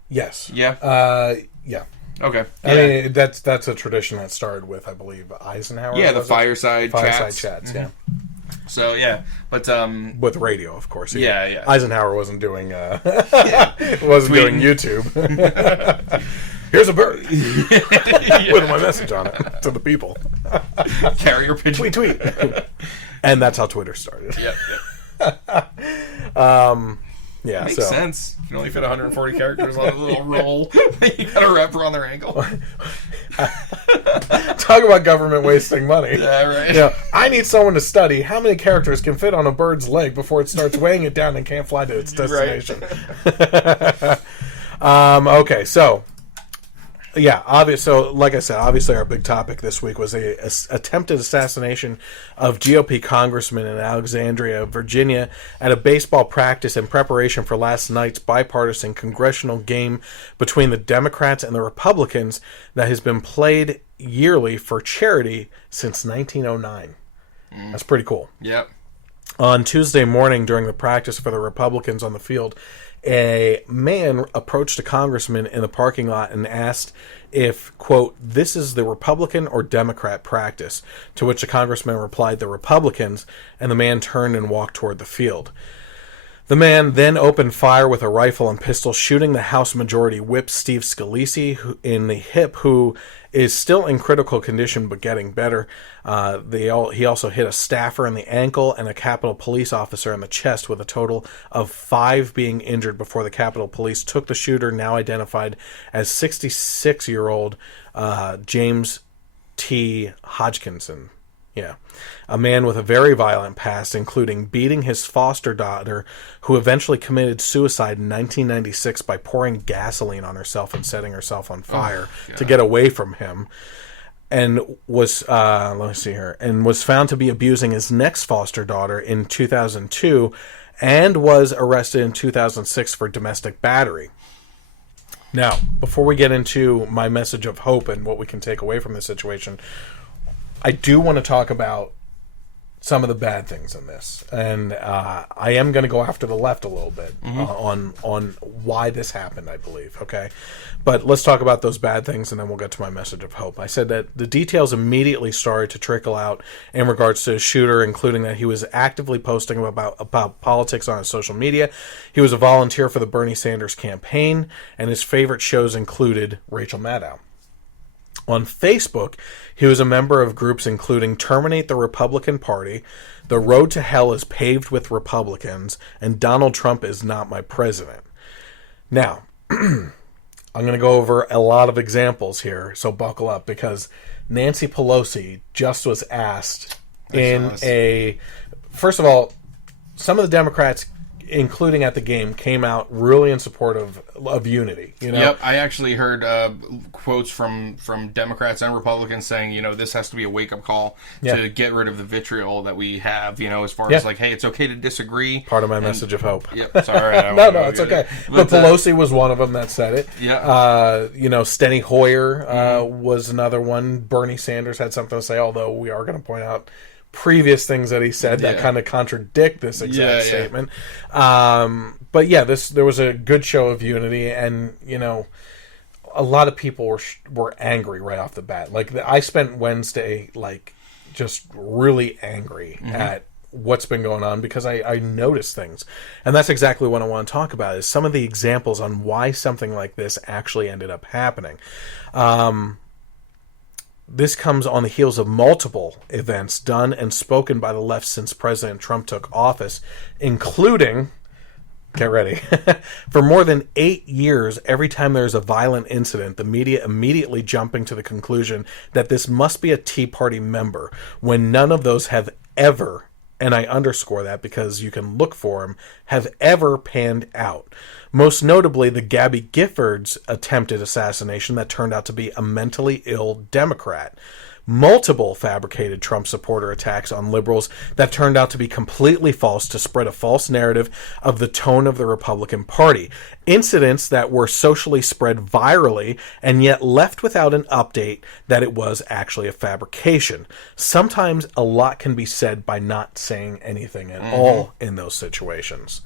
Yes. Yeah. Yeah. Okay. I mean, that's a tradition that started with, I believe, Eisenhower. Yeah, the fireside chats. Yeah. So yeah, but with radio, of course. Yeah. Eisenhower wasn't doing doing YouTube. Here's a bird with my message on it to the people. Carrier pigeon. Tweet. And that's how Twitter started. Yep. Yeah, makes sense. You can only fit 140 characters on a little roll. You got to wrap around their ankle. Talk about government wasting money. Yeah, right. I need someone to study how many characters can fit on a bird's leg before it starts weighing it down and can't fly to its destination. Right. Okay, so so like I said, obviously our big topic this week was a attempted assassination of GOP Congressman in Alexandria, Virginia, at a baseball practice in preparation for last night's bipartisan congressional game between the Democrats and the Republicans that has been played yearly for charity since 1909. That's pretty cool. Yep. On Tuesday morning during the practice for the Republicans on the field, a man approached a congressman in the parking lot and asked if, quote, this is the Republican or Democrat practice, to which the congressman replied, the Republicans, and the man turned and walked toward the field. The man then opened fire with a rifle and pistol, shooting the House Majority Whip Steve Scalise in the hip, who is still in critical condition but getting better. He also hit a staffer in the ankle and a Capitol Police officer in the chest, with a total of 5 being injured before the Capitol Police took the shooter, now identified as 66-year-old James T. Hodgkinson. Yeah, a man with a very violent past, including beating his foster daughter, who eventually committed suicide in 1996 by pouring gasoline on herself and setting herself on fire to get away from him, and was was found to be abusing his next foster daughter in 2002, and was arrested in 2006 for domestic battery. Now, before we get into my message of hope and what we can take away from this situation, I do want to talk about some of the bad things in this, and I am going to go after the left a little bit on why this happened, I believe. Okay, but let's talk about those bad things, and then we'll get to my message of hope. I said that the details immediately started to trickle out in regards to his shooter, including that he was actively posting about politics on his social media. He was a volunteer for the Bernie Sanders campaign, and his favorite shows included Rachel Maddow. On Facebook, he was a member of groups including Terminate the Republican Party, The Road to Hell is Paved with Republicans, and Donald Trump is Not My President. Now, I'm going to go over a lot of examples here, so buckle up, because Nancy Pelosi just was asked first of all, some of the Democrats, including at the game, came out really in support of unity. Yep, I actually heard quotes from Democrats and Republicans saying, this has to be a wake-up call to get rid of the vitriol that we have, as far as like, hey, it's okay to disagree. Part of my message of hope. Yep, sorry. No, it's okay. But Pelosi was one of them that said it. Yeah. Steny Hoyer was another one. Bernie Sanders had something to say, although we are going to point out previous things that he said that kind of contradict this exact statement. But there was a good show of unity, and a lot of people were angry right off the bat. Like I spent Wednesday just really angry at what's been going on, because I noticed things, and that's exactly what I want to talk about, is some of the examples on why something like this actually ended up happening. This comes on the heels of multiple events done and spoken by the left since President Trump took office, including, get ready, for more than 8 years, every time there's a violent incident, the media immediately jumping to the conclusion that this must be a Tea Party member, when none of those have ever, and I underscore that because you can look for them, have ever panned out. Most notably, the Gabby Giffords attempted assassination that turned out to be a mentally ill Democrat. Multiple fabricated Trump supporter attacks on liberals that turned out to be completely false to spread a false narrative of the tone of the Republican Party. Incidents that were socially spread virally and yet left without an update that it was actually a fabrication. Sometimes a lot can be said by not saying anything at all in those situations.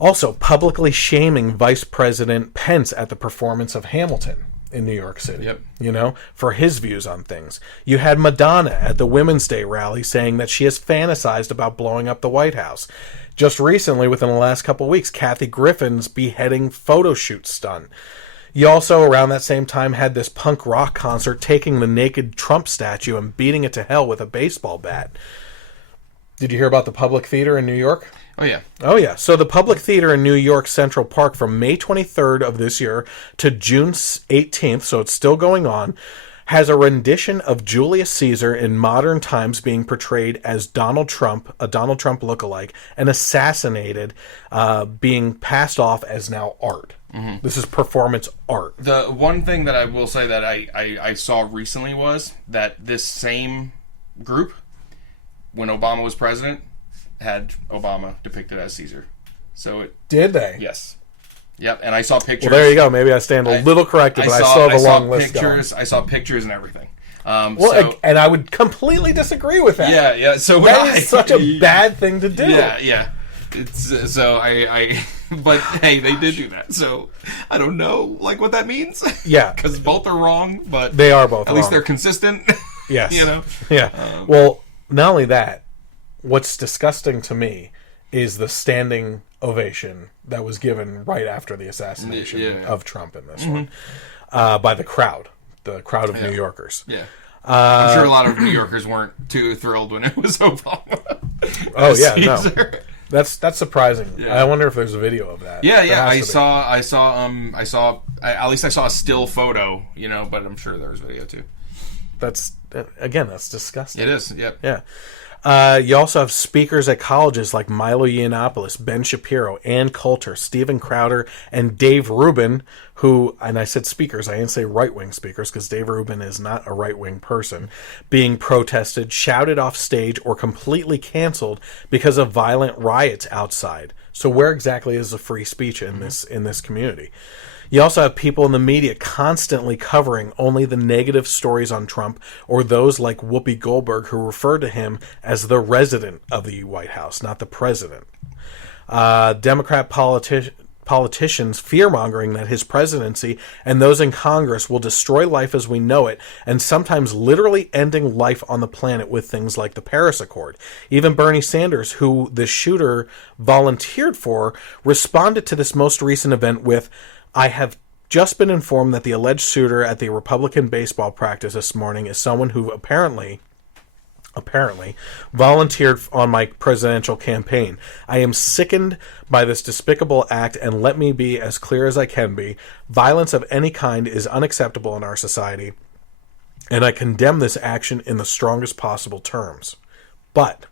Also, publicly shaming Vice President Pence at the performance of Hamilton in New York City, for his views on things. You had Madonna at the Women's Day rally saying that she has fantasized about blowing up the White House. Just recently, within the last couple of weeks, Kathy Griffin's beheading photo shoot stunt. You also, around that same time, had this punk rock concert taking the naked Trump statue and beating it to hell with a baseball bat. Did you hear about the Public Theater in New York? Oh, yeah. So the Public Theater in New York Central Park from May 23rd of this year to June 18th, so it's still going on, has a rendition of Julius Caesar in modern times being portrayed as Donald Trump, a Donald Trump lookalike, and assassinated, being passed off as now art. This is performance art. The one thing that I will say that I saw recently was that this same group, when Obama was president, had Obama depicted as Caesar. So it did they? Yes. Yep. And I saw pictures. Well, there you go. Maybe I stand a little corrected, but I still have a long list going. I saw pictures and everything. And I would completely disagree with that. Yeah. So that is such a bad thing to do. Yeah. It's so I but hey, they did do that. So I don't know what that means. Yeah. Because both are wrong, but they are both. At least they're consistent. Yes. Yeah. Well, not only that. What's disgusting to me is the standing ovation that was given right after the assassination of Trump in this one by the crowd of New Yorkers. Yeah. I'm sure a lot of New Yorkers weren't too thrilled when it was Obama. Oh, yeah, no. That's surprising. Yeah. I wonder if there's a video of that. Yeah. I saw at least I saw a still photo, but I'm sure there was video too. That's disgusting. It is, yep. Yeah. You also have speakers at colleges like Milo Yiannopoulos, Ben Shapiro, Ann Coulter, Steven Crowder, and Dave Rubin, who, and I said speakers, I didn't say right-wing speakers, because Dave Rubin is not a right-wing person, being protested, shouted off stage, or completely canceled because of violent riots outside. So where exactly is the free speech in this community? You also have people in the media constantly covering only the negative stories on Trump, or those like Whoopi Goldberg who refer to him as the resident of the White House, not the president. Democrat politicians fear-mongering that his presidency and those in Congress will destroy life as we know it, and sometimes literally ending life on the planet with things like the Paris Accord. Even Bernie Sanders, who the shooter volunteered for, responded to this most recent event with, "I have just been informed that the alleged shooter at the Republican baseball practice this morning is someone who apparently volunteered on my presidential campaign. I am sickened by this despicable act, and let me be as clear as I can be. Violence of any kind is unacceptable in our society, and I condemn this action in the strongest possible terms." But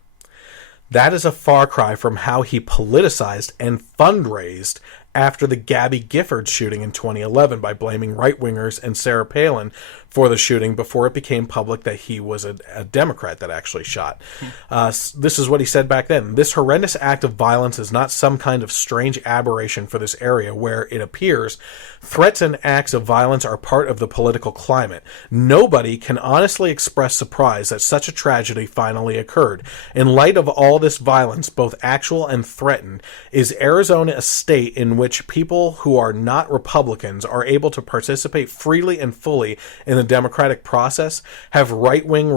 that is a far cry from how he politicized and fundraised after the Gabby Giffords shooting in 2011 by blaming right-wingers and Sarah Palin for the shooting before it became public that he was a Democrat that actually shot. This is what he said back then. "This horrendous act of violence is not some kind of strange aberration for this area where, it appears, threats and acts of violence are part of the political climate. Nobody can honestly express surprise that such a tragedy finally occurred. In light of all this violence, both actual and threatened, is Arizona a state in which people who are not Republicans are able to participate freely and fully in the democratic process? Have right-wing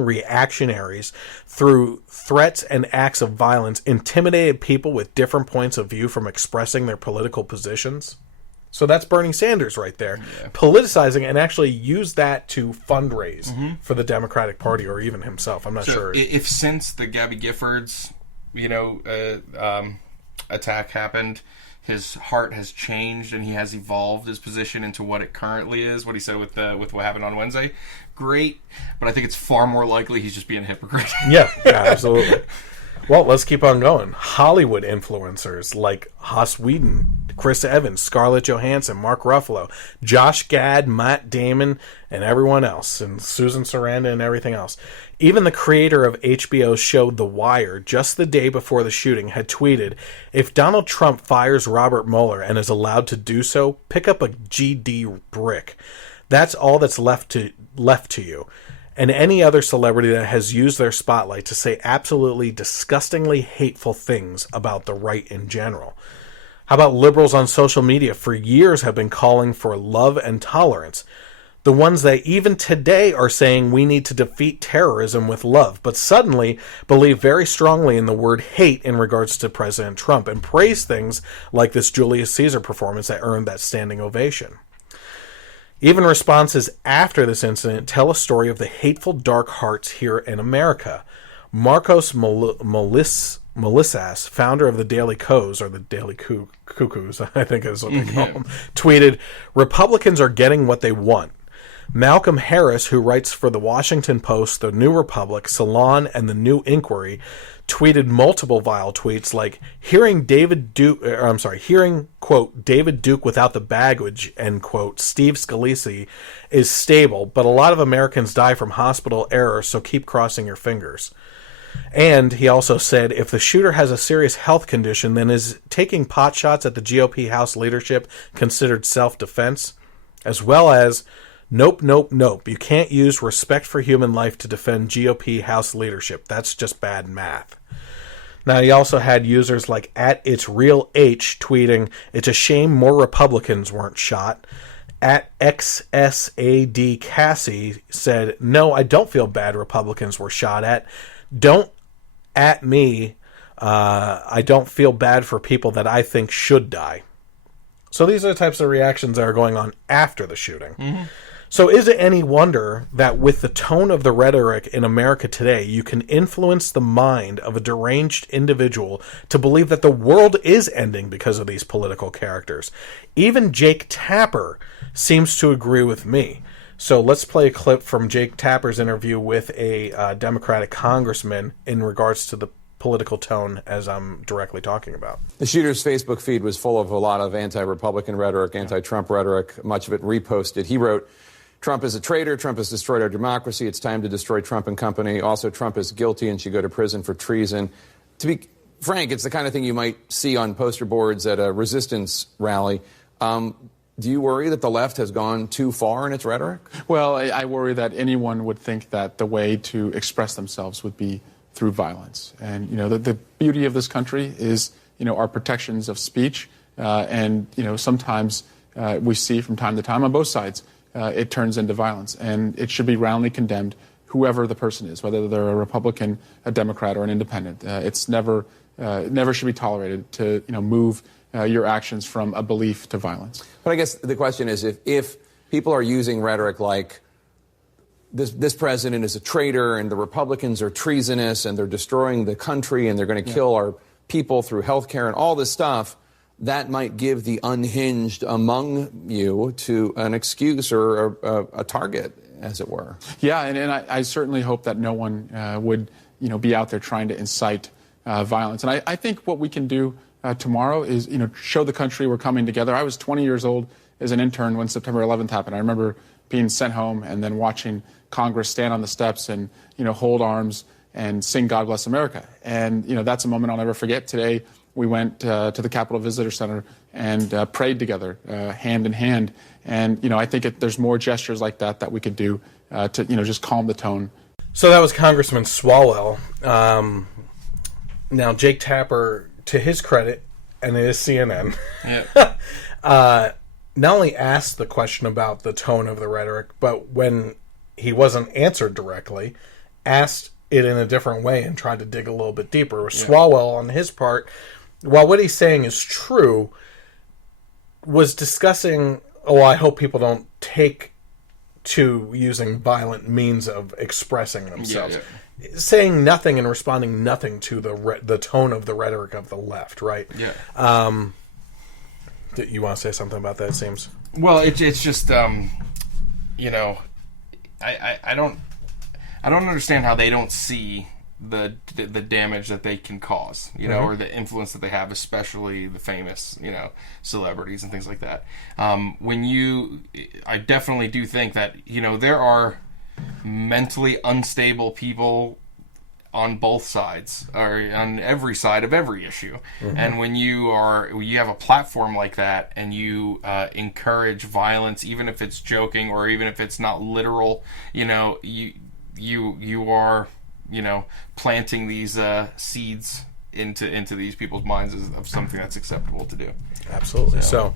reactionaries, through threats and acts of violence, intimidated people with different points of view from expressing their political positions?" So that's Bernie Sanders right there, politicizing, and actually used that to fundraise for the Democratic Party, or even himself. I'm not sure. If since the Gabby Giffords, attack happened, his heart has changed and he has evolved his position into what it currently is, what he said with what happened on Wednesday, great. But I think it's far more likely he's just being a hypocrite. Yeah, absolutely. Well, let's keep on going. Hollywood influencers like Joss Whedon, Chris Evans, Scarlett Johansson, Mark Ruffalo, Josh Gad, Matt Damon, and everyone else, and Susan Sarandon and everything else. Even the creator of HBO's show The Wire, just the day before the shooting, had tweeted, "If Donald Trump fires Robert Mueller and is allowed to do so, pick up a GD brick. That's all that's left to you." And any other celebrity that has used their spotlight to say absolutely disgustingly hateful things about the right in general. How about liberals on social media for years have been calling for love and tolerance? The ones that even today are saying we need to defeat terrorism with love, but suddenly believe very strongly in the word hate in regards to President Trump, and praise things like this Julius Caesar performance that earned that standing ovation. Even responses after this incident tell a story of the hateful dark hearts here in America. Marcos Melissas, founder of the Daily Kos, or the Daily Cuckoos, I think is what they call them, tweeted, "Republicans are getting what they want." Malcolm Harris, who writes for the Washington Post, the New Republic, Salon, and the New Inquiry, tweeted multiple vile tweets like, hearing quote, David Duke without the baggage, end quote, Steve Scalise is stable, but a lot of Americans die from hospital error, so keep crossing your fingers. And he also said, if the shooter has a serious health condition, then is taking pot shots at the GOP House leadership considered self-defense? As well as, nope, nope, nope. You can't use respect for human life to defend GOP House leadership. That's just bad math. Now, he also had users like @It'sRealH tweeting, "It's a shame more Republicans weren't shot." @XSAD Cassie said, "No, I don't feel bad Republicans were shot at. Don't at me. I don't feel bad for people that I think should die." So these are the types of reactions that are going on after the shooting. Mm-hmm. So is it any wonder that with the tone of the rhetoric in America today, you can influence the mind of a deranged individual to believe that the world is ending because of these political characters? Even Jake Tapper seems to agree with me. So let's play a clip from Jake Tapper's interview with a Democratic congressman in regards to the political tone as I'm directly talking about. The shooter's Facebook feed was full of a lot of anti-Republican rhetoric, anti-Trump rhetoric, much of it reposted. He wrote, "Trump is a traitor. Trump has destroyed our democracy. It's time to destroy Trump and company. Also, Trump is guilty and should go to prison for treason." To be frank. It's the kind of thing you might see on poster boards at a resistance rally. Do you worry that the left has gone too far in its rhetoric? Well, I worry that anyone would think that the way to express themselves would be through violence. And, the beauty of this country is, our protections of speech. And, sometimes we see from time to time on both sides, it turns into violence. And it should be roundly condemned, whoever the person is, whether they're a Republican, a Democrat, or an independent. It's never should be tolerated to, move your actions from a belief to violence. But I guess the question is, if people are using rhetoric like this president is a traitor and the Republicans are treasonous and they're destroying the country and they're going to kill our people through health care and all this stuff, that might give the unhinged among you to an excuse or a target, as it were. Yeah, and I certainly hope that no one would be out there trying to incite violence. And I think what we can do tomorrow is, show the country we're coming together. I was 20 years old as an intern when September 11th happened. I remember being sent home and then watching Congress stand on the steps and, hold arms and sing God Bless America. And, that's a moment I'll never forget. Today, we went to the Capitol Visitor Center and prayed together, hand in hand. And, I think there's more gestures like that we could do to, just calm the tone. So that was Congressman Swalwell. Now, Jake Tapper, to his credit, and it is CNN, not only asked the question about the tone of the rhetoric, but when he wasn't answered directly, asked it in a different way and tried to dig a little bit deeper. Swalwell, on his part, while what he's saying is true, was discussing, I hope people don't take to using violent means of expressing themselves. Saying nothing and responding nothing to the tone of the rhetoric of the left, right? Yeah. You want to say something about that, it seems? Well, it's just, I don't understand how they don't see the damage that they can cause, or the influence that they have, especially the famous, celebrities and things like that. I definitely do think that, there are mentally unstable people on both sides, or on every side of every issue. And when you have a platform like that and you encourage violence, even if it's joking or even if it's not literal, you are planting these seeds into these people's minds of something that's acceptable to do. Absolutely. So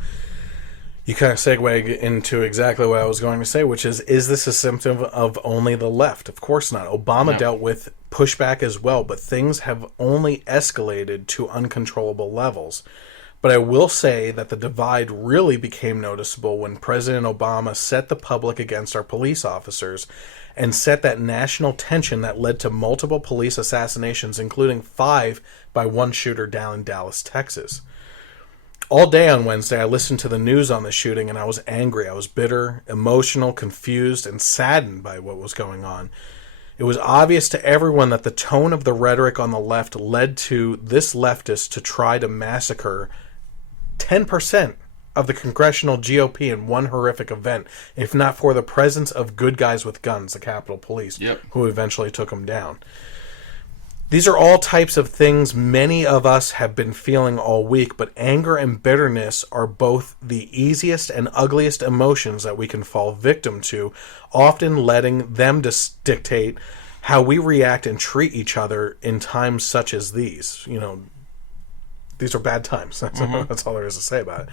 you kind of segue into exactly what I was going to say, which is this a symptom of only the left? Of course not. Obama dealt with pushback as well, but things have only escalated to uncontrollable levels. But I will say that the divide really became noticeable when President Obama set the public against our police officers and set that national tension that led to multiple police assassinations, including 5 by one shooter down in Dallas, Texas. All day on Wednesday, I listened to the news on the shooting, and I was angry. I was bitter, emotional, confused, and saddened by what was going on. It was obvious to everyone that the tone of the rhetoric on the left led to this leftist to try to massacre 10% of the congressional GOP in one horrific event, if not for the presence of good guys with guns, the Capitol Police, who eventually took them down. These are all types of things many of us have been feeling all week, but anger and bitterness are both the easiest and ugliest emotions that we can fall victim to, often letting them dictate how we react and treat each other in times such as these. These are bad times. That's all there is to say about it.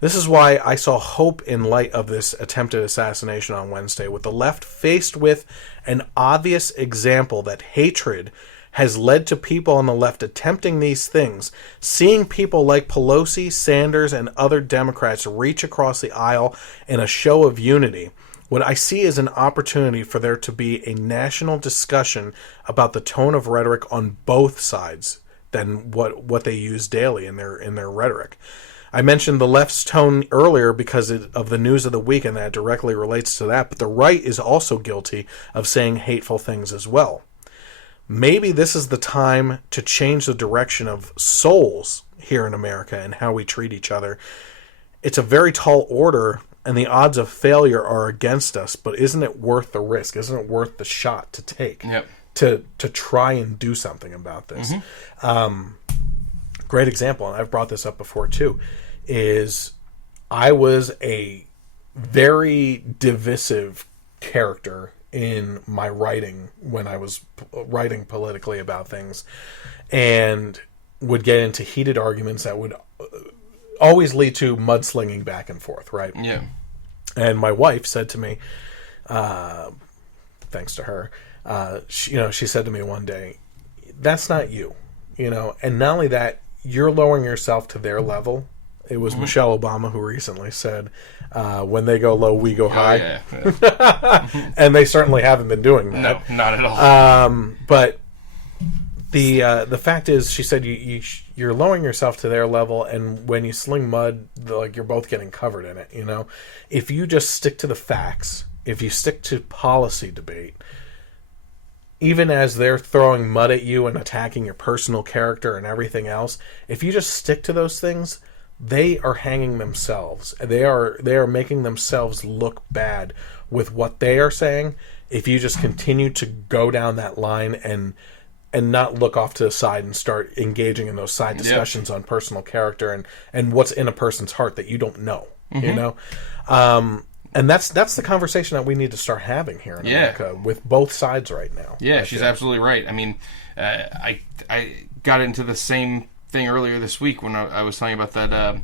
This is why I saw hope in light of this attempted assassination on Wednesday, with the left faced with an obvious example that hatred has led to people on the left attempting these things, seeing people like Pelosi, Sanders, and other Democrats reach across the aisle in a show of unity. What I see is an opportunity for there to be a national discussion about the tone of rhetoric on both sides than what they use daily in their rhetoric. I mentioned the left's tone earlier because of the news of the week, and that directly relates to that, but the right is also guilty of saying hateful things as well. Maybe this is the time to change the direction of souls here in America and how we treat each other. It's a very tall order, and the odds of failure are against us, but isn't it worth the risk? Isn't it worth the shot to take to try and do something about this? great example, and I've brought this up before too, is I was a very divisive character in my writing when I was writing politically about things, and would get into heated arguments that would always lead to mudslinging back and forth, right? Yeah. And my wife said to me, thanks to her, she said to me one day, that's not you, and not only that, you're lowering yourself to their level. It was Michelle Obama who recently said, when they go low, we go high. Yeah. And they certainly haven't been doing that. No, not at all. But the fact is, she said, you're lowering yourself to their level, and when you sling mud, you're both getting covered in it, If you just stick to the facts, if you stick to policy debate, even as they're throwing mud at you and attacking your personal character and everything else, if you just stick to those things, they are hanging themselves. They are making themselves look bad with what they are saying. If you just continue to go down that line and not look off to the side and start engaging in those side discussions on personal character and what's in a person's heart that you don't know, and that's the conversation that we need to start having here in America with both sides right now. Yeah, she's absolutely right. I mean, I got into the same thing earlier this week when I was telling you about that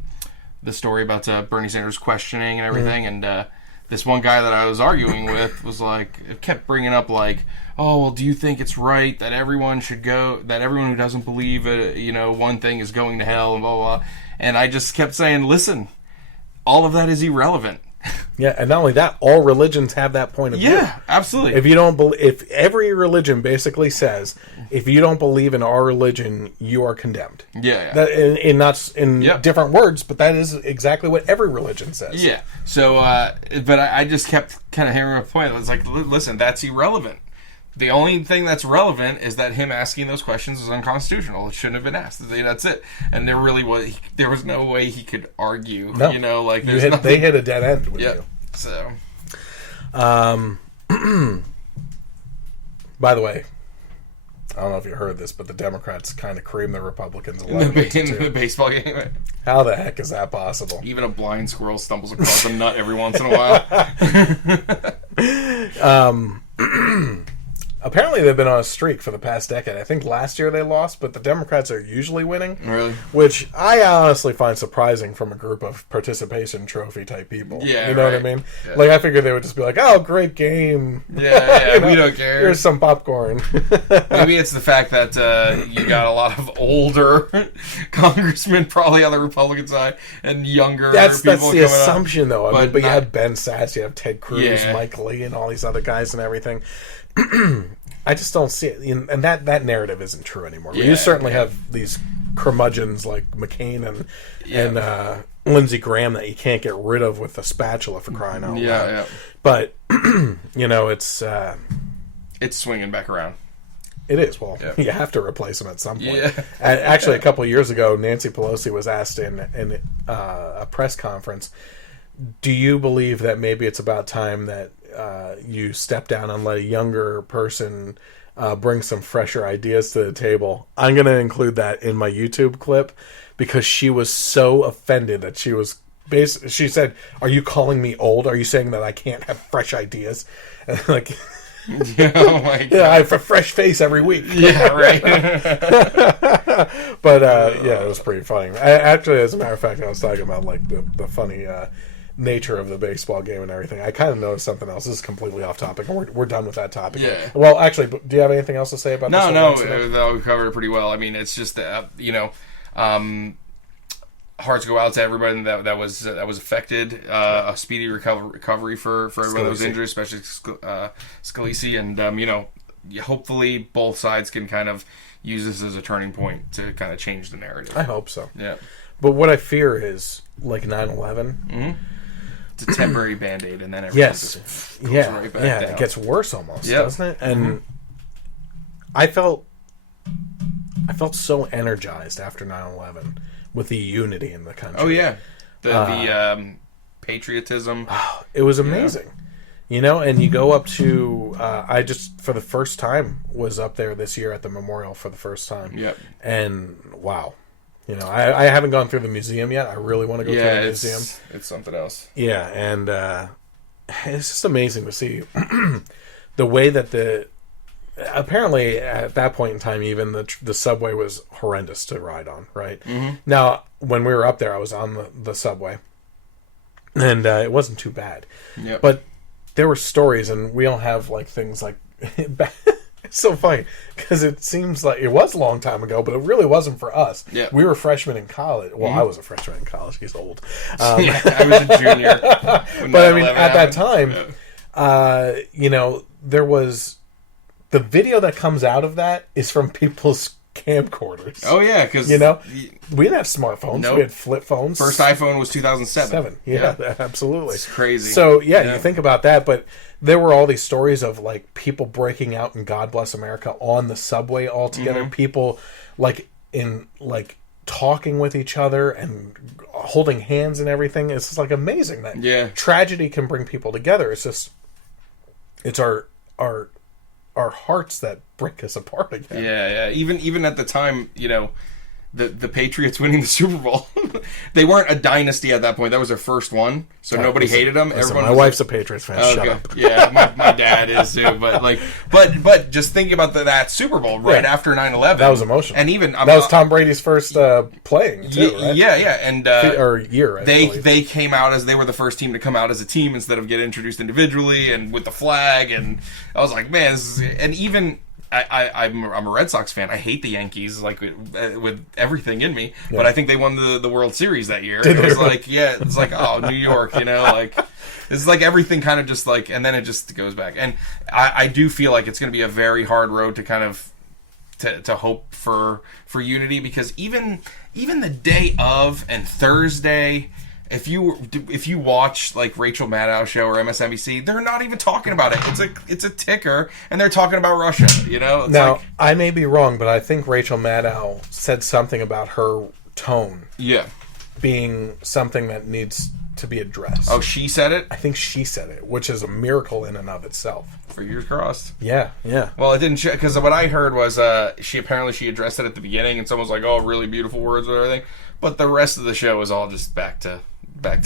the story about Bernie Sanders questioning and everything, and this one guy that I was arguing with was kept bringing up oh, well, do you think it's right that everyone should go, that everyone who doesn't believe one thing is going to hell and blah, blah, blah. And I just kept saying, listen, all of that is irrelevant. Yeah, and not only that, all religions have that point of view. Yeah, absolutely. If you don't if every religion basically says, if you don't believe in our religion, you are condemned. Yeah. That, in not in different words, but that is exactly what every religion says. Yeah. So, but I just kept kind of hammering a point. I was like, listen, that's irrelevant. The only thing that's relevant is that him asking those questions is unconstitutional. It shouldn't have been asked. That's it. And there was no way he could argue. No. They hit a dead end with you. So, by the way, I don't know if you heard this, but the Democrats kind of creamed the Republicans 11-2. In the baseball game. How the heck is that possible? Even a blind squirrel stumbles across a nut every once in a while. Apparently they've been on a streak for the past decade. I think last year they lost, but the Democrats are usually winning. Really? Which I honestly find surprising from a group of participation trophy type people. Yeah, you know what I mean? Yeah. I figured they would just be like, oh, great game. Yeah, we don't care. Here's some popcorn. Maybe it's the fact that you got a lot of older congressmen probably on the Republican side and younger people That's coming the assumption, up. Though. But you have Ben Sasse, you have Ted Cruz, Mike Lee, and all these other guys and everything. I just don't see it, and that narrative isn't true anymore. You certainly have these curmudgeons like McCain and Lindsey Graham that you can't get rid of with a spatula, for crying out loud. Yeah. But it's swinging back around. It is. Well, you have to replace them at some point. Yeah. Actually, a couple of years ago, Nancy Pelosi was asked in a press conference, "Do you believe that maybe it's about time that you step down and let a younger person bring some fresher ideas to the table?" I'm going to include that in my YouTube clip because she was so offended that she said, "Are you calling me old? Are you saying that I can't have fresh ideas?" And oh my God. Yeah, I have a fresh face every week. Yeah, right. But it was pretty funny. Actually, as a matter of fact, I was talking about the funny nature of the baseball game and everything. I kind of noticed something else. This is completely off topic, and we're done with that topic. Yeah. Well, actually, do you have anything else to say about this? No, we covered it pretty well. I mean, it's just that hearts go out to everybody that was affected. A speedy recovery for everyone that was injured, especially Scalise, and hopefully both sides can kind of use this as a turning point to kind of change the narrative. I hope so. Yeah. But what I fear is 9/11. It's a temporary Band-Aid, and then everything goes right back down. It gets worse almost, doesn't it? And I felt so energized after 9/11 with the unity in the country. Oh yeah, the patriotism. It was amazing, And you go up to I just for the first time was up there this year at the memorial for the first time. Yep. And wow. You know, I haven't gone through the museum yet. I really want to go through the museum. It's something else. Yeah, and it's just amazing to see the way that apparently at that point in time, even the subway was horrendous to ride on, right? Mm-hmm. Now, when we were up there, I was on the subway, and it wasn't too bad. Yep. But there were stories, and we all have like things like it's so funny because it seems like it was a long time ago, but it really wasn't for us. Yeah. We were freshmen in college. Well, I was a freshman in college. He's old. Yeah, I was a junior. But I mean, at that time, you know, there was the video that comes out of that is from people's camcorders. Oh yeah, because you know we didn't have smartphones. Nope. We had flip phones. First iPhone was 2007. Yeah, absolutely. It's crazy. So yeah, you think about that, but there were all these stories of like people breaking out in "God Bless America" on the subway all together. Mm-hmm. People like talking with each other and holding hands and everything. It's just like amazing that tragedy can bring people together. It's just it's our hearts that break us apart again. Yeah. Even at the time, you know, the Patriots winning the Super Bowl, they weren't a dynasty at that point. That was their first one, so nobody hated them. Everyone. My wife's a Patriots fan. Shut up. Yeah, my dad is too. But but just thinking about that Super Bowl right after 9/11, that was emotional. And even that was Tom Brady's first playing too, right? Yeah, and or year. They came out as they were the first team to come out as a team instead of get introduced individually and with the flag. And I was like, man, and even. I'm a Red Sox fan. I hate the Yankees, like with everything in me. Yeah. But I think they won the World Series that year. It was like, it's like, oh, New York, you know, like it's like everything kind of just like, and then it just goes back. And I do feel like it's going to be a very hard road to kind of to hope for unity, because even the day of and Thursday. If you watch like Rachel Maddow's show or MSNBC, they're not even talking about it. It's a ticker, and they're talking about Russia. You know. Now I may be wrong, but I think Rachel Maddow said something about her tone. Yeah. Being something that needs to be addressed. Oh, she said it? I think she said it, which is a miracle in and of itself. Fingers crossed. Yeah. Well, it didn't, because what I heard was she addressed it at the beginning, and someone was like, "Oh, really beautiful words" and everything. But the rest of the show was all just back to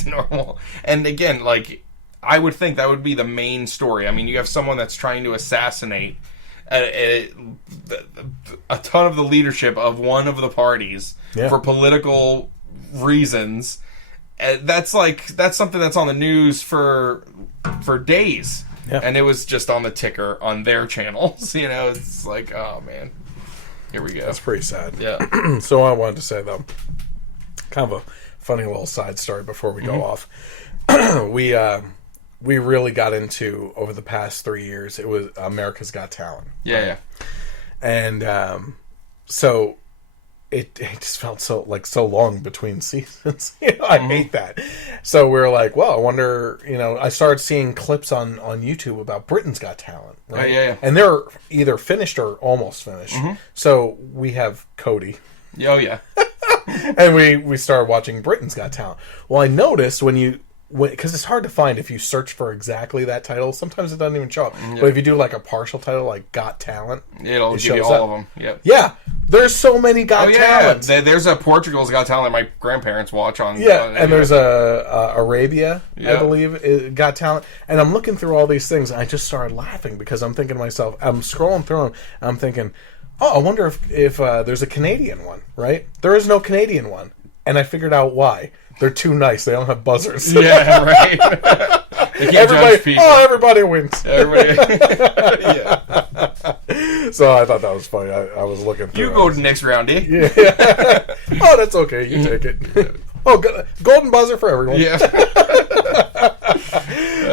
normal. And again, like, I would think that would be the main story. I mean, you have someone that's trying to assassinate a ton of the leadership of one of the parties for political reasons. That's something that's on the news for days. Yeah. And it was just on the ticker on their channels. You know, it's like, oh man, here we go. That's pretty sad. Yeah. So I wanted to say, though, kind of a funny little side story before we go off. We really got into, over the past 3 years, it was America's Got Talent. Yeah. And so it just felt so long between seasons. You know, I hate that. So we were like, well, I wonder, you know, I started seeing clips on YouTube about Britain's Got Talent, right? Yeah. And they're either finished or almost finished. Mm-hmm. So we have Cody. Oh, yeah. And we started watching Britain's Got Talent. Well, I noticed because it's hard to find if you search for exactly that title. Sometimes it doesn't even show up. Yeah. But if you do like a partial title, like Got Talent, it'll give you all of them. Yep. Yeah. There's so many Got Talent. There's a Portugal's Got Talent that my grandparents watch on. And there's a Arabia, I believe, Got Talent. And I'm looking through all these things, and I just started laughing because I'm thinking to myself, I'm scrolling through them, and I'm thinking, oh, I wonder if there's a Canadian one, right? There is no Canadian one. And I figured out why. They're too nice. They don't have buzzers. Yeah, right. They can't judge people. Oh, everybody wins. Everybody. Yeah. So I thought that was funny. I was looking through. You go to the next round, eh? Yeah. Oh, that's okay. You take it. Oh, golden buzzer for everyone. Yeah.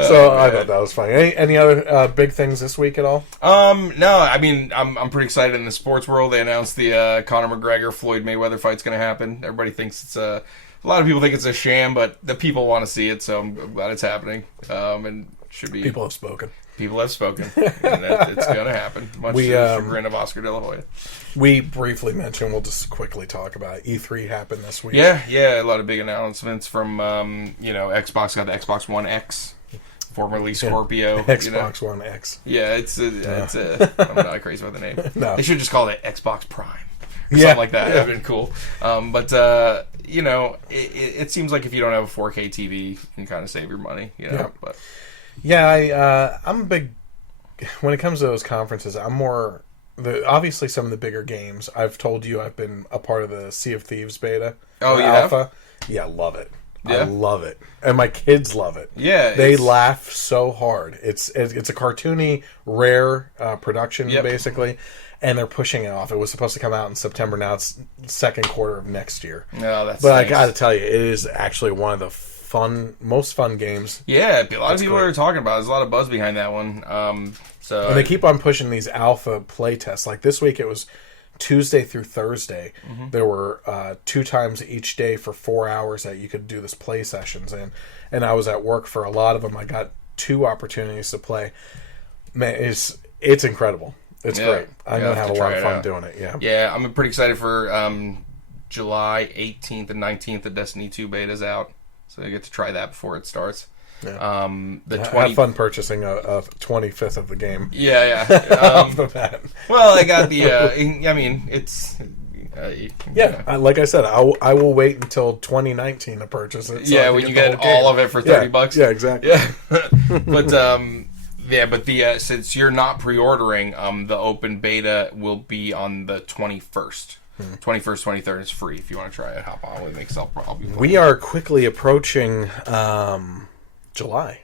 So I thought that was funny. Any other big things this week at all? No. I mean, I'm pretty excited in the sports world. They announced the Conor McGregor Floyd Mayweather fight's going to happen. Everybody thinks it's a lot of people think it's a sham, but the people want to see it, so I'm glad it's happening. And should be. People have spoken. People have spoken. And it's going to happen. Much to the chagrin of Oscar De La Hoya. We briefly mentioned, we'll just quickly talk about it. E3 happened this week. Yeah, a lot of big announcements from, Xbox got the Xbox One X, formerly Scorpio. Xbox One X. Yeah, I'm not crazy about the name. No. They should just call it Xbox Prime. something like that. That would have been cool. But it seems like if you don't have a 4K TV, you can kind of save your money. But I'm a big. When it comes to those conferences, I'm more. Obviously, some of the bigger games. I've told you I've been a part of the Sea of Thieves beta. Oh, yeah? Alpha. Yeah, I love it. Yeah. I love it. And my kids love it. Yeah. They laugh so hard. It's a cartoony, rare production, basically. And they're pushing it off. It was supposed to come out in September. Now it's second quarter of next year. No, that's But nice. I got to tell you, it is actually one of the most fun games. Yeah, a lot of people are talking about it. There's a lot of buzz behind that one. And they keep on pushing these alpha play tests. Like this week, it was Tuesday through Thursday. Mm-hmm. There were 2 times each day for 4 hours that you could do this play sessions in. And I was at work for a lot of them. I got 2 opportunities to play. Man, it's incredible. It's great. I'm going to have a lot of fun doing it. Yeah, I'm pretty excited for July 18th and 19th. The Destiny 2 beta's out, so I get to try that before it starts. Yeah. Have fun purchasing a 25th of the game. Off the bat. Well, I got the. It's. Like I said, I will wait until 2019 to purchase it. So when you get all of it for $30. Yeah, exactly. Yeah. But since you're not pre-ordering, the open beta will be on the 21st. 21st, 23rd is free if you want to try it. Hop on with me because I'll be playing. We are quickly approaching July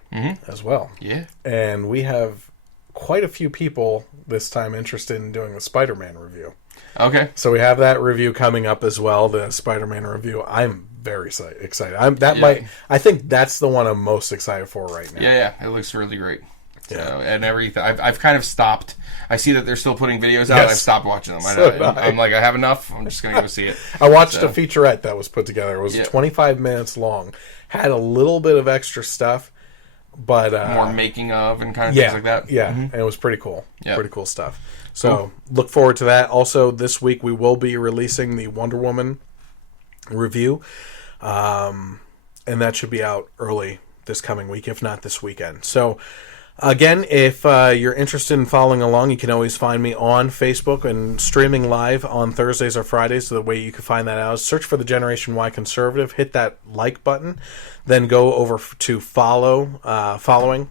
as well. Yeah. And we have quite a few people this time interested in doing the Spider-Man review. Okay. So we have that review coming up as well, the Spider-Man review. I'm very excited. I think that's the one I'm most excited for right now. Yeah. It looks really great. So, and everything. I've kind of stopped. I see that they're still putting videos out. Yes. I've stopped watching them. I'm like, I have enough. I'm just going to go see it. I watched a featurette that was put together. It was 25 minutes long. Had a little bit of extra stuff, but more making of and kind of things like that. Yeah, and it was pretty cool. Pretty cool stuff. So look forward to that. Also, this week we will be releasing the Wonder Woman review, and that should be out early this coming week, if not this weekend. So. Again, if you're interested in following along, you can always find me on Facebook and streaming live on Thursdays or Fridays. So the way you can find that out is search for the Generation Y Conservative, hit that like button, then go over to following.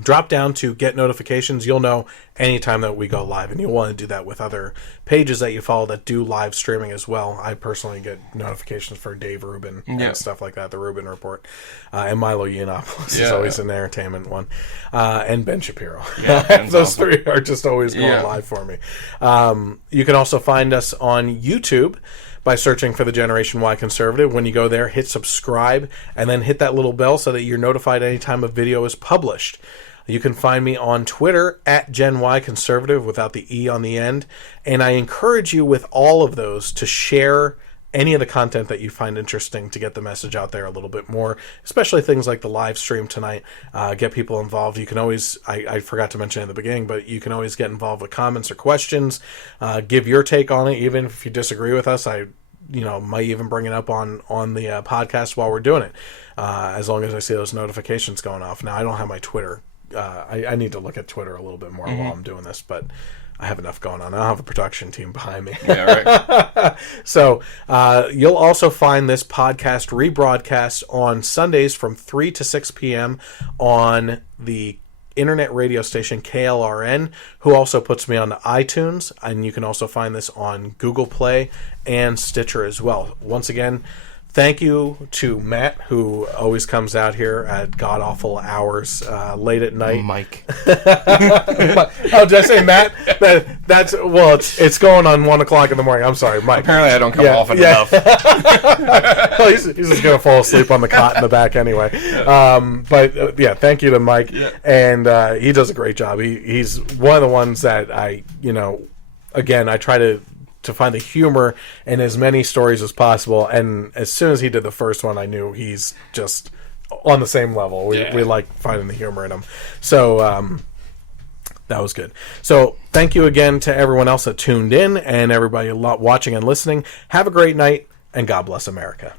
Drop down to get notifications. You'll know anytime that we go live, and you'll want to do that with other pages that you follow that do live streaming as well. I personally get notifications for Dave Rubin and stuff like that, the Rubin Report, and Milo Yiannopoulos is always an entertainment one, and Ben Shapiro. Those three are just always going live for me. You can also find us on YouTube by searching for the Generation Y Conservative. When you go there, hit subscribe, and then hit that little bell so that you're notified anytime a video is published. You can find me on Twitter at Gen Y Conservative without the E on the end. And I encourage you with all of those to share any of the content that you find interesting to get the message out there a little bit more, especially things like the live stream tonight. Get people involved. You can always, I forgot to mention at the beginning, but you can always get involved with comments or questions. Give your take on it, even if you disagree with us. I might even bring it up on the podcast while we're doing it, as long as I see those notifications going off. Now, I don't have my Twitter. I need to look at Twitter a little bit more while I'm doing this, but I have enough going on. I don't have a production team behind me. Yeah, right. So you'll also find this podcast rebroadcast on Sundays from 3 to 6 p.m. on the internet radio station KLRN, who also puts me on iTunes, and you can also find this on Google Play and Stitcher as well. Once again, thank you to Matt, who always comes out here at god-awful hours late at night. Mike. Oh, did I say Matt? It's going on 1 o'clock in the morning. I'm sorry, Mike. Apparently I don't come often enough. Well, he's just going to fall asleep on the cot in the back anyway. Thank you to Mike. Yeah. And he does a great job. He's one of the ones that I try to find the humor in as many stories as possible. And as soon as he did the first one, I knew he's just on the same level. We like finding the humor in him. So that was good. So thank you again to everyone else that tuned in and everybody watching and listening. Have a great night, and God bless America.